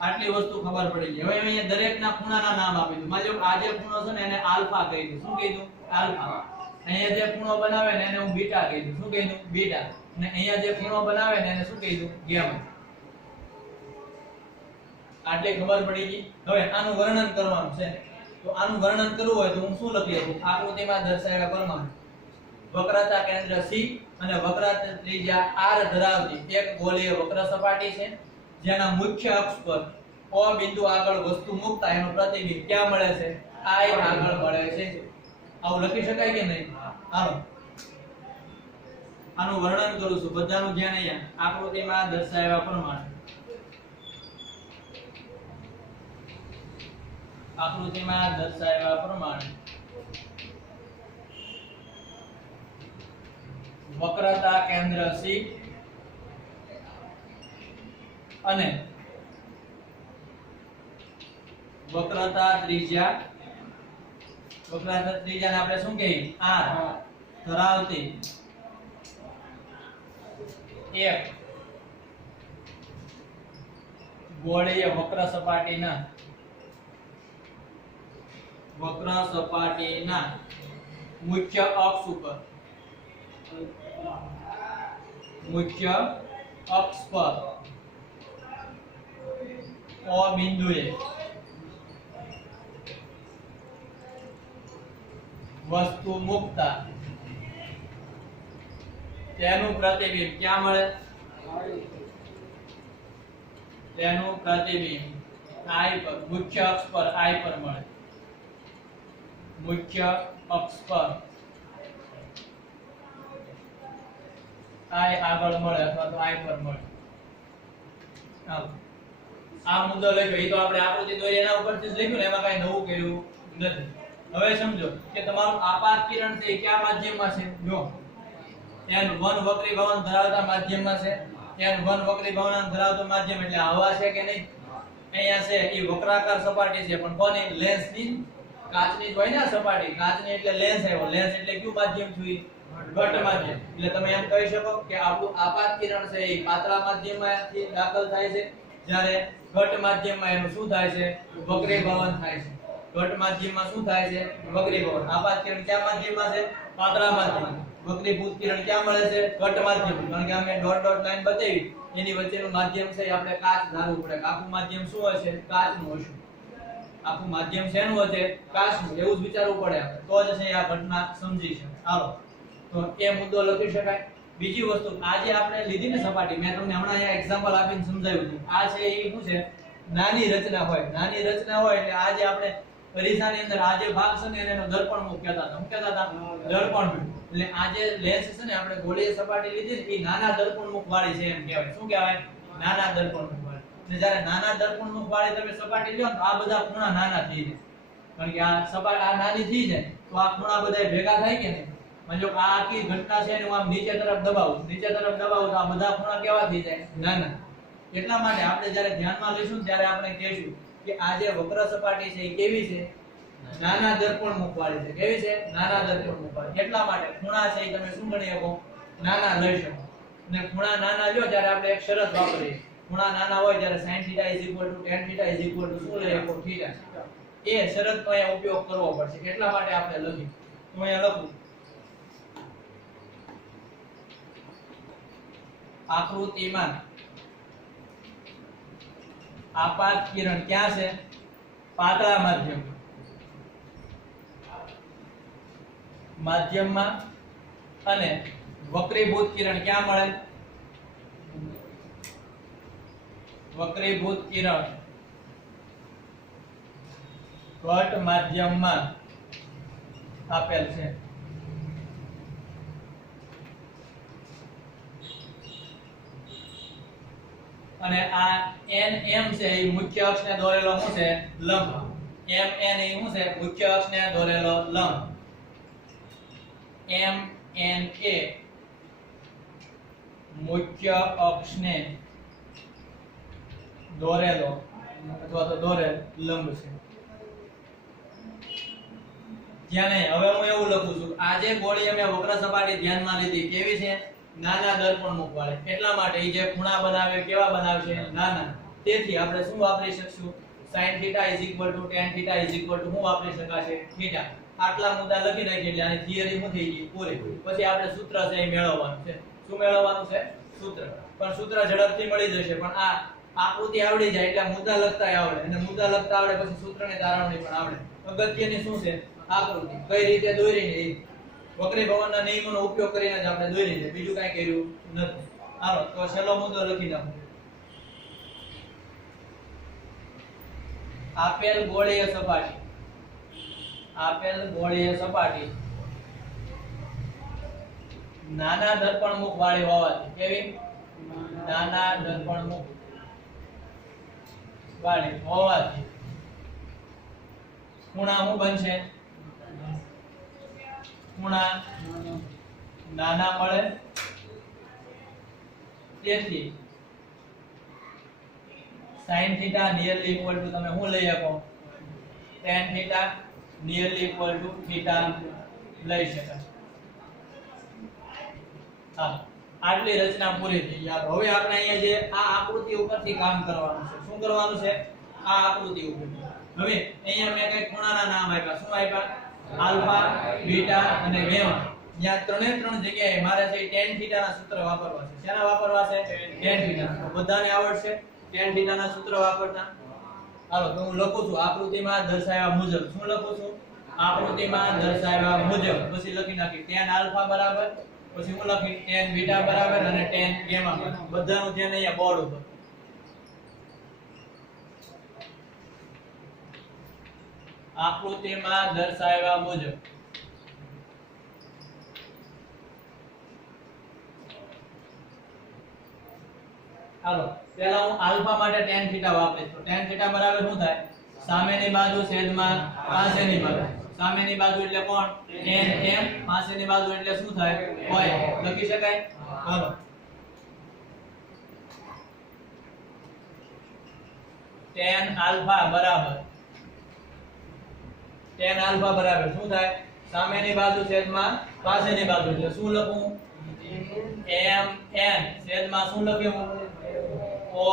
આટલી વસ્તુ ખબર પડી ગઈ. હવે અહીંયા દરેકના ખૂણાના નામ આપી દઉં. માની લો આ જે ખૂણો છે ને એને આલ્ફા કહી દઉં. શું કહી દઉં? આલ્ફા. અહીંયા જે ખૂણો બનાવે ને એને હું બીટા કહી દઉં. શું કહી દઉં? બીટા. અને અહીંયા જે ખૂણો બનાવે ને એને શું કહી દઉં? ગામા. આટલી ખબર પડી ગઈ. હવે આનું વર્ણન કરવાનું છે. તો આનું વર્ણન કરવું હોય તો હું શું લખી શકું? આકૃતિમાં દર્શાવ્યા પ્રમાણે વક્રતા કેન્દ્ર C અને વક્રતા ત્રિજ્યા R ધરાવતી એક ગોળીય વક્ર સપાટી છે, જેના મુખ્ય અક્ષ પર O બિંદુ આગળ વસ્તુ મૂકતા એનું પ્રતિબિંબ ક્યાં મળે છે? I આગળ મળે છે. આવું લખી શકાય કે નહીં? હાલો આનું વર્ણન કરું છું. બધાનું ધ્યાન અહીંયા આકૃતિમાં દર્શાવ્યા પ્રમાણે. આકૃતિમાં દર્શાવ્યા પ્રમાણે વક્રતા કેન્દ્ર C અને વક્રતા ત્રિજ્યાને આપણે શું કહીએ? R ધરાવતી એક ગોળીય વક્ર સપાટીના મુખ્ય અક્ષ ઉપર O બિંદુએ વસ્તુ મૂકતા તેનું પ્રતિબિંબ ક્યાં મળે? તેનું પ્રતિબિંબ I પર, મુખ્ય અક્ષ પર I પર મળે. મુખ્ય અક્ષ પર I આગળ મળે અથવા તો I પર મળે. આ મુદ્દો લખ્યો એ તો આપણે આકૃતિ દોરી એના ઉપરથી જ લખ્યું ને, એમાં કઈ નવું કર્યું નથી. હવે સમજો કે તમારું આપાત કિરણ છે એ કયા માધ્યમમાં છે? જો n1 વક્રીભવન ધરાવતા માધ્યમમાં છે. n1 વક્રીભવન ધરાવતું માધ્યમ એટલે હવા છે કે નહીં? અહીંયા છે એ વક્રાકાર સપાટી છે, પણ કોની? લેન્સની. કાચની જ હોય ને સપાટી. કાચની એટલે લેન્સ આવ્યો. લેન્સ એટલે કયું માધ્યમ થયું? ઘટ માધ્યમ. એટલે તમે એમ કહી શકો કે આપણું આપાત કિરણ છે એ પાતળા માધ્યમમાંથી દાખલ થાય છે, જ્યારે ઘટ માધ્યમમાં એનું શું થાય છે? વક્રીભવન થાય છે. ઘટ માધ્યમમાં શું થાય છે? વક્રીભવન. આપાત કિરણ ક્યાં માધ્યમમાં છે? પાતળા માધ્યમમાં. વક્રીભૂત કિરણ ક્યાં મળે છે? ઘટ માધ્યમમાં. કારણ કે અમે ડોટ ડોટ લાઈન બતાવી એની વચ્ચેનું માધ્યમ છે આપણે કાચ ધારવું પડે. આખું માધ્યમ શું હશે? કાચનું હશે. આખું માધ્યમ શેનું હશે? કાચનું. એવું જ વિચારવું પડે આપણે, તો જ છે આ ઘટના સમજી શકાય. હાલો, તો એ મુદ્દો લખી શકાય. બીજી વસ્તુ, આજે આપણે લીધી ને સપાટી, મેં તમને હમણાં અહીંયા એક્ઝામ્પલ આપીને સમજાવ્યું હતું. આ છે એ શું છે? નાની રચના હોય. નાની રચના હોય એટલે આજે આપણે અરીસાની અંદર આ જે ભાગ છે ને એને દર્પણ મુખ કહેતા હતા. શું કહેતા હતા? દર્પણ મુખ. એટલે આ જે લેન્સ છે ને આપણે ગોળીય સપાટી લીધી ને એ નાના દર્પણ મુખ વાળી છે એમ કહેવાય. શું કહેવાય? નાના દર્પણ મુખ વાળી. એટલે જ્યારે નાના દર્પણ મુખ વાળી તમે સપાટી લ્યો ને તો આ બધા ખૂણા નાના થઈ જાય. કારણ કે આ સપાટી આ નાની થઈ જાય તો આ ખૂણા બધા ભેગા થાય કે નહીં? જો આ આખી ઘટના છે ને હું આમ નીચે તરફ દબાવું તો આ બધા ખૂણા કેવા થઈ જાય? નાના. એટલા માટે આપણે જ્યારે ધ્યાનમાં લઈશું ત્યારે આપણે કહેશું કે આ જે વક્ર સપાટી છે એ કેવી છે? નાના દર્પણ મુખ વાળી છે. કેવી છે? નાના દર્પણ મુખ વાળી. એટલા માટે ખૂણા છે એ તમે શું ગણી શકો? નાના લઈ શકો. અને ખૂણા નાના લ્યો ત્યારે આપણે એક શરત વાપરીએ. ખૂણા નાના હોય ત્યારે sin θ tan θ શું લઈ શકો? θ. એ શરતનો અહીંયા ઉપયોગ કરવો પડશે. એટલા માટે આપણે લખી. તો અહીંયા લખું આકૃતિમાં આપાત કિરણ ક્યાં છે? પાતળા માધ્યમમાં. અને વક્રીભૂત કિરણ ક્યાં મળે? વક્રીભૂત કિરણ ઘટ માધ્યમમાં આપેલ છે. અને આ NM છે એ મુખ્ય અક્ષને દોરેલો શું છે? લંબ. MN એ શું છે? મુખ્ય અક્ષને દોરેલો લંબ. MN એ મુખ્ય અક્ષને દોરેલો અથવા તો દોરેલ લંબ છે. જ્યાં નહીં, હવે હું એવું લખું છું આ જે ગોળી અમે વક્ર સપાટી ધ્યાનમાં લીધી કેવી છે? નાના દર્પણ મુખ વાળી. એટલા માટે એ જે ખૂણા બનાવે કેવા બનાવશે? નાના. તેથી આપણે શું વાપરી શકશું? sin θ tan θ શું વાપરી શકાશે? θ. આટલા મુદ્દા લખી નાખીએ એટલે આની થિયરી શું થઈ ગઈ? પૂરી. પછી આપણે સૂત્ર છે એ મેળવવાનું છે. શું મેળવવાનું છે? સૂત્ર. પણ સૂત્ર ઝડપથી મળી જશે, પણ આ આકૃતિ આવડી જાય એટલે મુદ્દા લખતાય આવડે, અને મુદ્દા લખતા આવડે પછી સૂત્રની તારવણી પણ આવડે. અગત્યની શું છે? આકૃતિ કઈ રીતે દોરીને વક્રીભવનના નિયમોનો ઉપયોગ કરીને જ આપણે દોરી છે, બીજું કાંઈ કર્યું નથી. હાલો, તો છેલ્લો મુદ્દો લખી નાખો. આપેલ ગોળીય સપાટી નાના દર્પણ મુખ વાળી હોવાથી. કેવી? નાના દર્પણ મુખ વાળી હોવાથી ખૂણા શું બનશે? ખૂણા નાના મળે. તેથી sin θ નિયરલી ઇક્વલ ટુ તમે શું લઈ શકો? tan θ નિયરલી ઇક્વલ ટુ θ લઈ શકાય. હા, આટલી રચના પૂરી થઈ. હવે આપણે અહીંયા જે આ આકૃતિ ઉપરથી કામ કરવાનું છે. શું કરવાનું છે? આ આકૃતિ ઉપર. હવે અહીંયા મેં કઈ ખૂણાના નામ આપ્યા. શું આપ્યા? આલ્ફા, બીટા અને ગામા. ત્યાં ત્રણે ત્રણ જગ્યાએ મારે છે tan θ ના સૂત્ર વાપરવા છે. શેના વાપરવા છે? tan θ. તો બધાને આવડશે tan θ ના સૂત્ર વાપરતા. હાલો, તો હું લખું છું આકૃતિમાં દર્શાવ્યા મુજબ. શું લખું છું? આકૃતિમાં દર્શાવ્યા મુજબ. પછી લખી નાખી tan આલ્ફા બરાબર, પછી હું લખી tan બીટા બરાબર અને tan ગામા બરાબર. બધાનું ધ્યાન અહીંયા બોર્ડ ઉપર. આકૃતિમાં દર્શાવ્યા મુજબ. હાલો, પહેલા હું આલ્ફા માટે tan θ વાપરીશ. તો tan θ બરાબર શું થાય? સામેની બાજુ છેદમાં પાસેની બાજુ. સામેની બાજુ એટલે કોણ? tan m. પાસેની બાજુ એટલે શું થાય? y. લખી શકાય? હાલો, tan આલ્ફા બરાબર શું થાય? સામેની બાજુ છેદમાં પાસેની બાજુ એટલે શું લખું? m n છેદમાં શું લખ્યું? o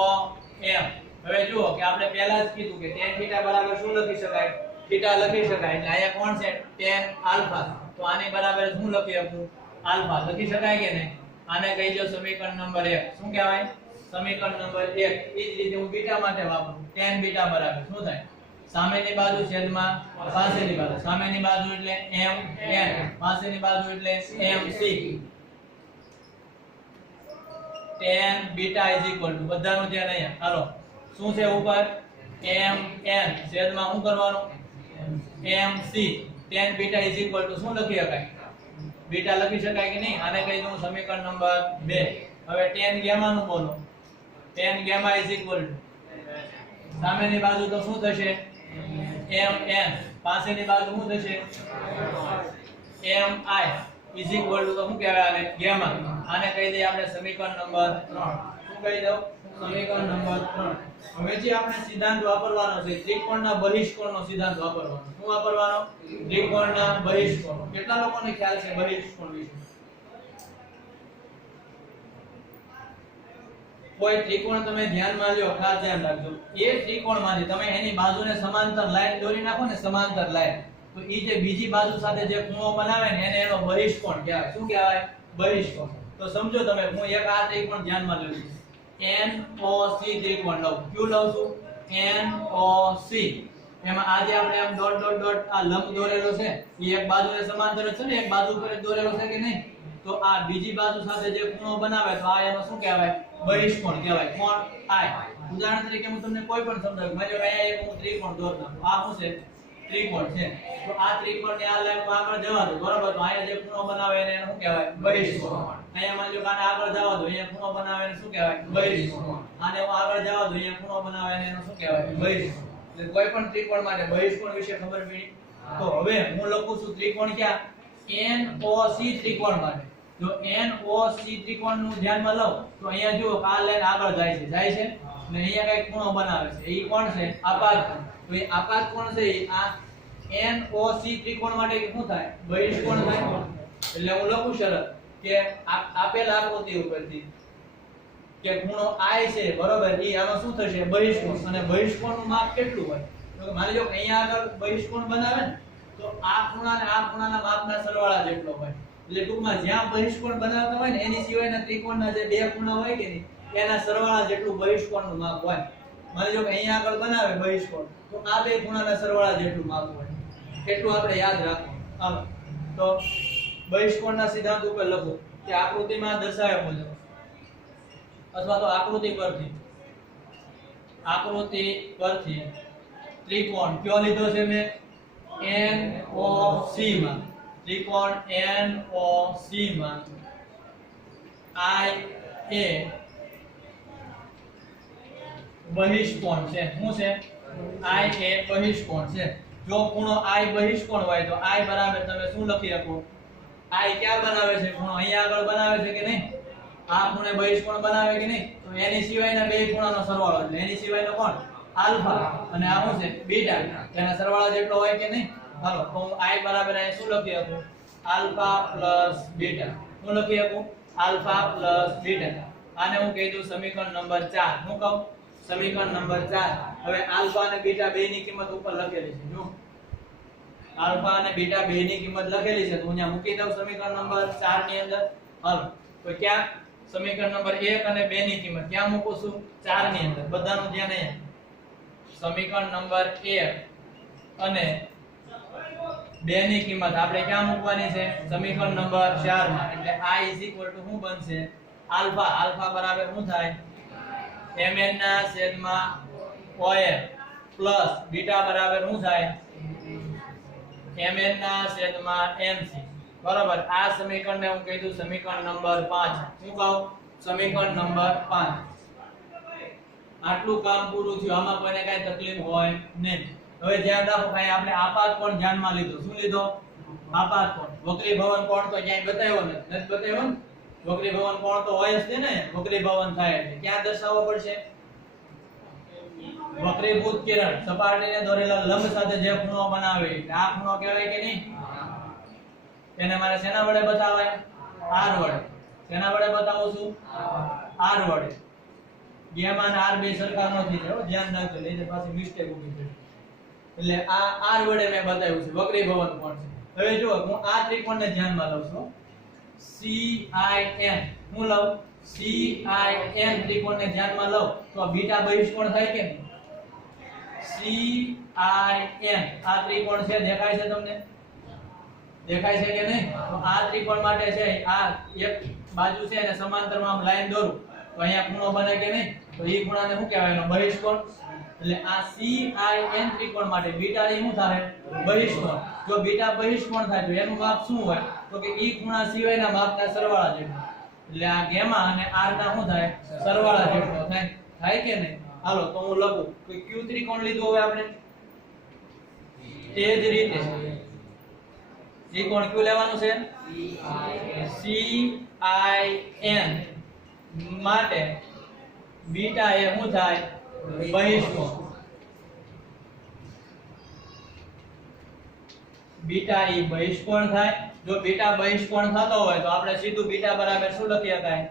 m. હવે જુઓ કે આપણે પહેલા જ કીધું કે tan θ બરાબર શું લખી શકાય? થીટા લખી શકાય એટલે અહીંયા કોણ છે tan આલ્ફા તો આની બરાબર શું લખી શકું આલ્ફા લખી શકાય કે નહીં આને કહી દો સમીકરણ નંબર 1 શું કહેવાય સમીકરણ નંબર 1 એ જ રીતે હું બીટા માટે વાપરું tan બીટા બરાબર શું થાય સામેની બાજુ છેદમાં પાસેની બાજુ સામેની બાજુ એટલે mn પાસેની બાજુ એટલે mc tan બીટા બધાનું ધ્યાન અહીંયા હાલો શું છે ઉપર mn છેદમાં શું કરવાનું mc tan બીટા શું લખી શકાય બીટા લખી શકાય કે નહીં આને કહી દઉં સમીકરણ નંબર 2 હવે tan ગામા નું બોલો tan ગામા સામેની બાજુ તો શું થશે mn પાસેની બાજુ શું થશે mi તો શું કહેવાય આને ગામા આને કહી દઈએ આપણે સમીકરણ નંબર 3 શું કહી દઉં સમીકરણ નંબર 3 હવે જે આપણે સિદ્ધાંત વાપરવાનો છે ત્રિકોણના બહિષ્કોણનો સિદ્ધાંત વાપરવાનો શું વાપરવાનો ત્રિકોણના બહિષ્કોણ કેટલા લોકોને ખ્યાલ છે બહિષ્કોણ વિશે કોઈ ત્રિકોણ તમે ધ્યાનમાં લ્યો ખાસ ધ્યાન રાખજો એ ત્રિકોણમાંથી તમે એની બાજુને સમાંતર લાઈન દોરી નાખો ને સમાંતર લાઈન તો ઈ જે બીજી બાજુ સાથે જે ખૂણો બનાવે ને એને એનો બહિષ્કોણ કહેવાય શું કહેવાય બહિષ્કોણ તો સમજો તમે હું એક આ ત્રિકોણ ધ્યાનમાં લઉં છું NOC ત્રિકોણ લઉં ક્યુ લઉં છું NOC એમાં આજે આપણે આમ ડોટ ડોટ ડોટ આ લંબ દોરેલો છે ઈ એક બાજુને સમાંતર છે ને એક બાજુ પર દોરેલો છે કે નહીં તો આ બીજી બાજુ સાથે જે ખૂણો બનાવે તો આ એનો શું કહેવાય બહિષ્કોણ કહેવાય કોણ I ઉદાહરણ તરીકે હું તમને કોઈ પણ સમજાવું માનો કે અહીંયા એક હું ત્રિકોણ દોરતો આ શું છે ત્રિકોણ છે તો આ ત્રિકોણની આ લાઈનમાં આગળ જવા દો બરાબર તો અહીંયા જે ખૂણો બનાવે એને શું કહેવાય બહિષ્કોણ અહીંયા માનો કે આને આગળ જવા દો અહીંયા ખૂણો બનાવે એને શું કહેવાય બહિષ્કોણ આને હું આગળ જવા દો અહીંયા ખૂણો બનાવે એને શું કહેવાય બહિષ્કોણ એટલે કોઈ પણ ત્રિકોણ માટે બહિષ્કોણ વિશે ખબર પડી તો હવે હું લખું છું ત્રિકોણ ક્યાં NOC ત્રિકોણ માટે જો NOC ત્રિકોણનું ધ્યાનમાં લઉં તો અહીંયા જુઓ આ લાઈન આગળ જાય છે ને અહીંયા કઈ ખૂણો બનાવે છે એ કોણ છે આપાત કોણ તો એ આપાત કોણ છે આ NOC ત્રિકોણ માટે શું થાય બહિષ્કોણ થાય એટલે હું લખું શરત કે આપેલ આકૃતિ ઉપરથી કે ખૂણો I છે બરોબર ઈ આનો શું થશે બહિષ્કોણ અને બહિષ્કોણનું માપ કેટલું હોય તો માની લો કે અહીંયા આગળ બહિષ્કોણ બનાવે ને તો આ ખૂણા અને આ ખૂણાના માપના સરવાળા જેટલો હોય એટલે ટૂંકમાં જ્યાં બહિષ્કોણ બનાવતા હોય ને એની સિવાયના ત્રિકોણના જે બે ખૂણા હોય કે નહીં એના સરવાળા જેટલું બહિષ્કોણનું માપ હોય માની લો કે અહીંયા આગળ બનાવે બહિષ્કોણ તો આ બે ખૂણાના સરવાળા જેટલું માપ હોય એટલું આપણે યાદ રાખવું હાલો તો બહિષ્કોણના સિદ્ધાંત ઉપર લખો કે આકૃતિમાં દર્શાવ્યા મુજબ અથવા તો આકૃતિ પરથી ત્રિકોણ કયો લીધો છે મેં NOC માં ત્રિકોણ NOC માં I A બહિષ્કોણ છે શું છે I A બહિષ્કોણ છે જો ખૂણો I બહિષ્કોણ હોય તો I બરાબર તમે શું લખી શકો I ક્યાં બનાવે છે ખૂણો અહીંયા આગળ બનાવે છે કે નહીં આ ખૂણે બહિષ્કોણ બનાવે કે નહીં તો એની સિવાયના બે ખૂણાનો સરવાળો એટલે એની સિવાયનો કોણ આલ્ફા અને આ શું છે બીટા તેના સરવાળા જેટલો હોય કે નહીં હાલો તો હું I બરાબર અહીં શું લખી શકું આલ્ફા પ્લસ બીટા હું લખી શકું આલ્ફા પ્લસ બીટા આને હું કહી દઉં સમીકરણ નંબર 4 હું કહું સમીકરણ નંબર 4 હવે આલ્ફા અને બીટા બેની કિંમત ઉપર લખેલી છે જો આલ્ફા અને બીટા બેની કિંમત લખેલી છે તો હું અહીંયા મૂકી દઉં સમીકરણ નંબર 4 ની અંદર હાલો તો ક્યાં સમીકરણ નંબર 1 અને 2 ની કિંમત ક્યાં મૂકું છું 4 ની અંદર બધાનું ધ્યાન અહીંયા સમીકરણ નંબર 1 અને 2 ની કિંમત આપણે ક્યાં મૂકવાની છે સમીકરણ નંબર 4 માં એટલે I શું બનશે આલ્ફા આલ્ફા બરાબર શું થાય mn ના છેદમાં OM પ્લસ બીટા બરાબર શું થાય mn ના છેદમાં mc બરાબર આ સમીકરણને હું કહી દઉં સમીકરણ નંબર 5 હું કહું સમીકરણ નંબર 5 આટલું કામ પૂરું થયું આમાં કોઈને કાઈ તકલીફ હોય નહીં હવે ધ્યાન રાખો ભાઈ આપણે આપાત કોણ ધ્યાનમાં લીધો શું લીધો આપાત કોણ વક્રી ભવન કોણ તો ક્યાંય બતાવ્યો નથી બતાવ્યો ને વક્રી ભવન કોણ તો હોય જ ને વક્રી ભવન થાય એટલે ક્યાં દર્શાવવો પડશે વક્રીભૂત કિરણ સપાટીને દોરેલા લંબ સાથે જે ખૂણો બનાવે આ ખૂણો કહેવાય કે નહીં એને મારે શેના વડે બતાવાય r વડે શેના વડે બતાવું છું r વડે ગામા અને r બે સરખા નથી ધ્યાન રાખજો નહીં તો પાછી મિસ્ટેક ઊભી થશે એટલે આ r વડે મેં બતાવ્યું છે વક્રી ભવન કોણ છે. હવે જો હું આ ત્રિકોણને ધ્યાનમાં લઉં છું CIN હું લઉં CIN ત્રિકોણને ધ્યાનમાં લઉં તો બીટા બહિષ્કોણ થાય કે નહીં? CIN આ ત્રિકોણ છે, દેખાય છે તમને? દેખાય છે કે નહીં? તો આ ત્રિકોણ માટે છે આ એક બાજુ છે અને સમાંતરમાં આમ લાઈન દોરું તો અહીંયા ખૂણો બને કે નહીં? તો એ ખૂણાને શું કહેવાય? એનો બહિષ્કોણ. એટલે આ CIN ત્રિકોણ માટે બીટા ની શું થાય? બહિષ્કોણ. જો બીટા બહિષ્કોણ થાય તો એનું માપ શું હોય? તો કે ઈ ખૂણા સિવાયના માપના સરવાળા જેટલો. એટલે આ ગામા અને r ના શું થાય? સરવાળા જેટલો થાય. થાય કે નહીં? હાલો તો હું લખું કે q ત્રિકોણ લીધું હવે આપણે. તે જ રીતે ત્રિકોણ q લેવાનું છે CIN માટે બીટા એ શું થાય? બહિષ્કોણ. બીટા એ બહિષ્કોણ થાય. જો બીટા બહિષ્કોણ થતો હોય તો આપણે સીધું બીટા બરાબર શું લખી શકાય?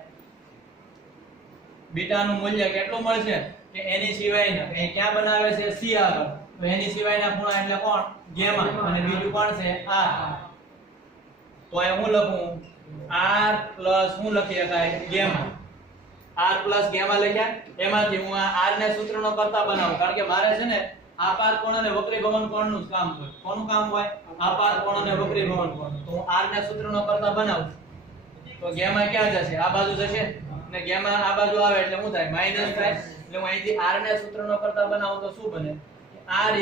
બીટા નું મૂલ્ય કેટલું મળશે કે એની સિવાયના એ ક્યાં બનાવે છે? c આગળ. તો એની સિવાયના ખૂણા એટલે કોણ? ગામા. અને બીજું કોણ છે? r. તો એ હું લખું r પ્લસ શું લખી શકાય? ગામા. r પ્લસ ગામા લખ્યા. એમાંથી હું આ r ને સૂત્રનો કરતા બનાવું કારણ કે મારે છે ને આપાત કોણ અને વક્રી ભવન કોણનું જ કામ હોય. કોનું કામ હોય? આપાત કોણ અને વક્રી ભવન કોણ. તો હું r ને સૂત્રનો કરતા બનાવું તો ગામા ક્યાં જશે? આ બાજુ જશે ને ગામા આ બાજુ આવે એટલે શું થાય? માઈનસ થાય. એટલે હું અહીંથી r ને સૂત્રનો કરતા બનાવું તો શું બને? r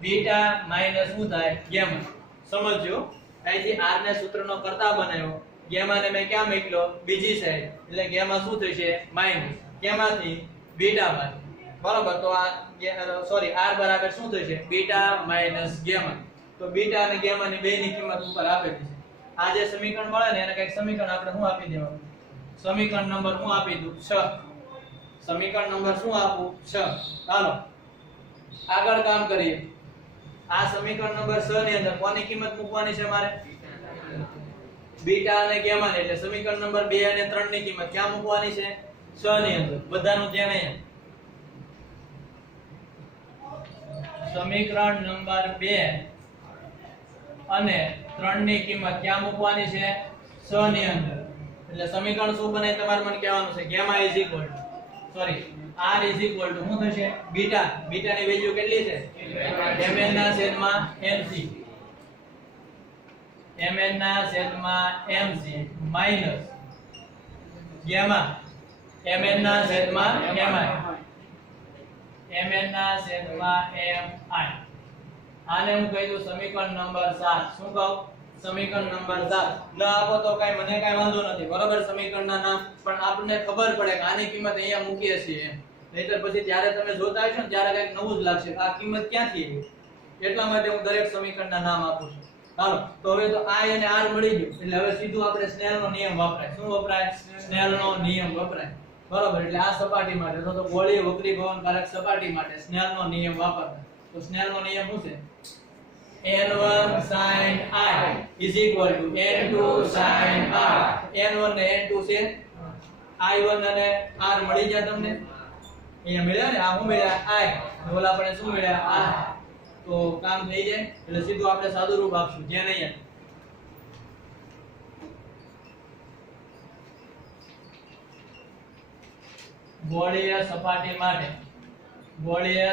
બીટા માઈનસ શું થાય? ગામા. સમજજો, અહીંથી r ને સૂત્રનો કરતા બનાવ્યો, ગામા ને મેં ક્યાં મૂક્યો? બીજી સાઈડ. એટલે ગામા શું થશે? માઈનસ. કેમાંથી? બીટા માંથી. બરાબર. તો આ સોરી r બરાબર શું થશે? Beta minus gamma. તો બીટા અને ગામા ની બેની કિંમત ઉપર આપેલી છે. આ જે સમીકરણ મળે ને એને કઈક સમીકરણ આપણે શું આપી દેવાનું? સમીકરણ નંબર શું આપી દઉં? 6. સમીકરણ નંબર શું આપું? 6. ચાલો આગળ કામ કરીએ. આ સમીકરણ નંબર 6 ની અંદર કોની કિંમત મૂકવાની છે મારે? બીટા અને ગામા ની. એટલે સમીકરણ નંબર 2 અને 3 ની કિંમત ક્યાં મૂકવાની છે? 6 ની અંદર. બધાનું ધ્યાન અહીંયા. સમીકરણ નંબર 2 અને 3 ની કિંમત ક્યાં મૂકવાની છે? 6 ની અંદર. એટલે સમીકરણ શું બને તમારે મને કહેવાનું છે? Gamma is equal to sorry r is equal to શું થશે? બીટા. બીટા ની વેલ્યુ કેટલી છે? mn ના છેદમાં mc. mn ના છેદમાં mc માઈનસ ગામા mn ના છેદમાં mi. mn ના છેદમાં mi. આને હું કહી દઉં સમીકરણ નંબર 7. શું કહું? સમીકરણ નંબર 7. ન આપો તો કઈ મને કઈ વાંધો નથી. બરોબર. સમીકરણના નામ પણ આપણને ખબર પડે કે આની કિંમત અહીંયા મૂકીએ છીએ એમ. નહીતર પછી ત્યારે તમે જોતા હશો ને ત્યારે કઈક નવું જ લાગશે. આ કિંમત ક્યાંથી આવી? એટલા માટે હું દરેક સમીકરણના નામ આપું છું. હાલો તો હવે તો i અને r મળી ગયું. એટલે હવે સીધું આપણે સ્નેલનો નિયમ વપરાય. શું વપરાય? સ્નેલનો નિયમ વપરાય. બરોબર. એટલે આ સપાટી માટે તો ગોળીય વક્રી ભવનકારક સપાટી માટે સ્નેલનો નિયમ વાપરતા. તો સ્નેલનો નિયમ શું છે? n1 sin i is equal to n2 sin r. n1 ને n2 છે. i1 અને r મળી ગયા તમને? અહીંયા મળ્યા ને. આ શું મળ્યા? i. ઓલા આપણે શું મળ્યા? r. તો કામ થઈ જાય. એટલે સીધું આપણે સાદું રૂપ આપશું. જેને અહીંયા ગોળીય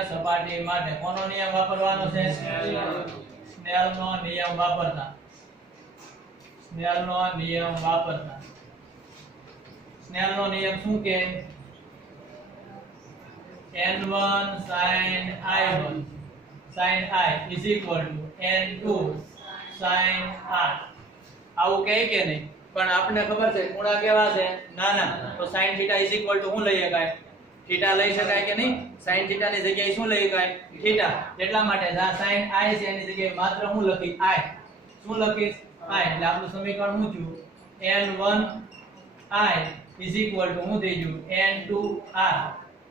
સપાટી માટે કોનો નિયમ વાપરવાનો છે? સ્નેલનો નિયમ વાપરતા. સ્નેલનો નિયમ શું કે? n1 sin i1 sin i is equal to n2 sin r. આવું કહે કે નહીં? પણ આપણને ખબર છે ખૂણા કેવા છે? નાના. તો sin θ is equal to શું લઈ શકાય? થીટા લઈ શકાય કે નહીં? sin θ ની જગ્યાએ શું લઈ શકાય? થીટા. એટલા માટે આ sin i છે એની જગ્યાએ માત્ર હું લખી i. શું લખીશ? i. એટલે આપણું સમીકરણ શું થયું? n1 i is equal to શું થઈ ગયું? n2 r.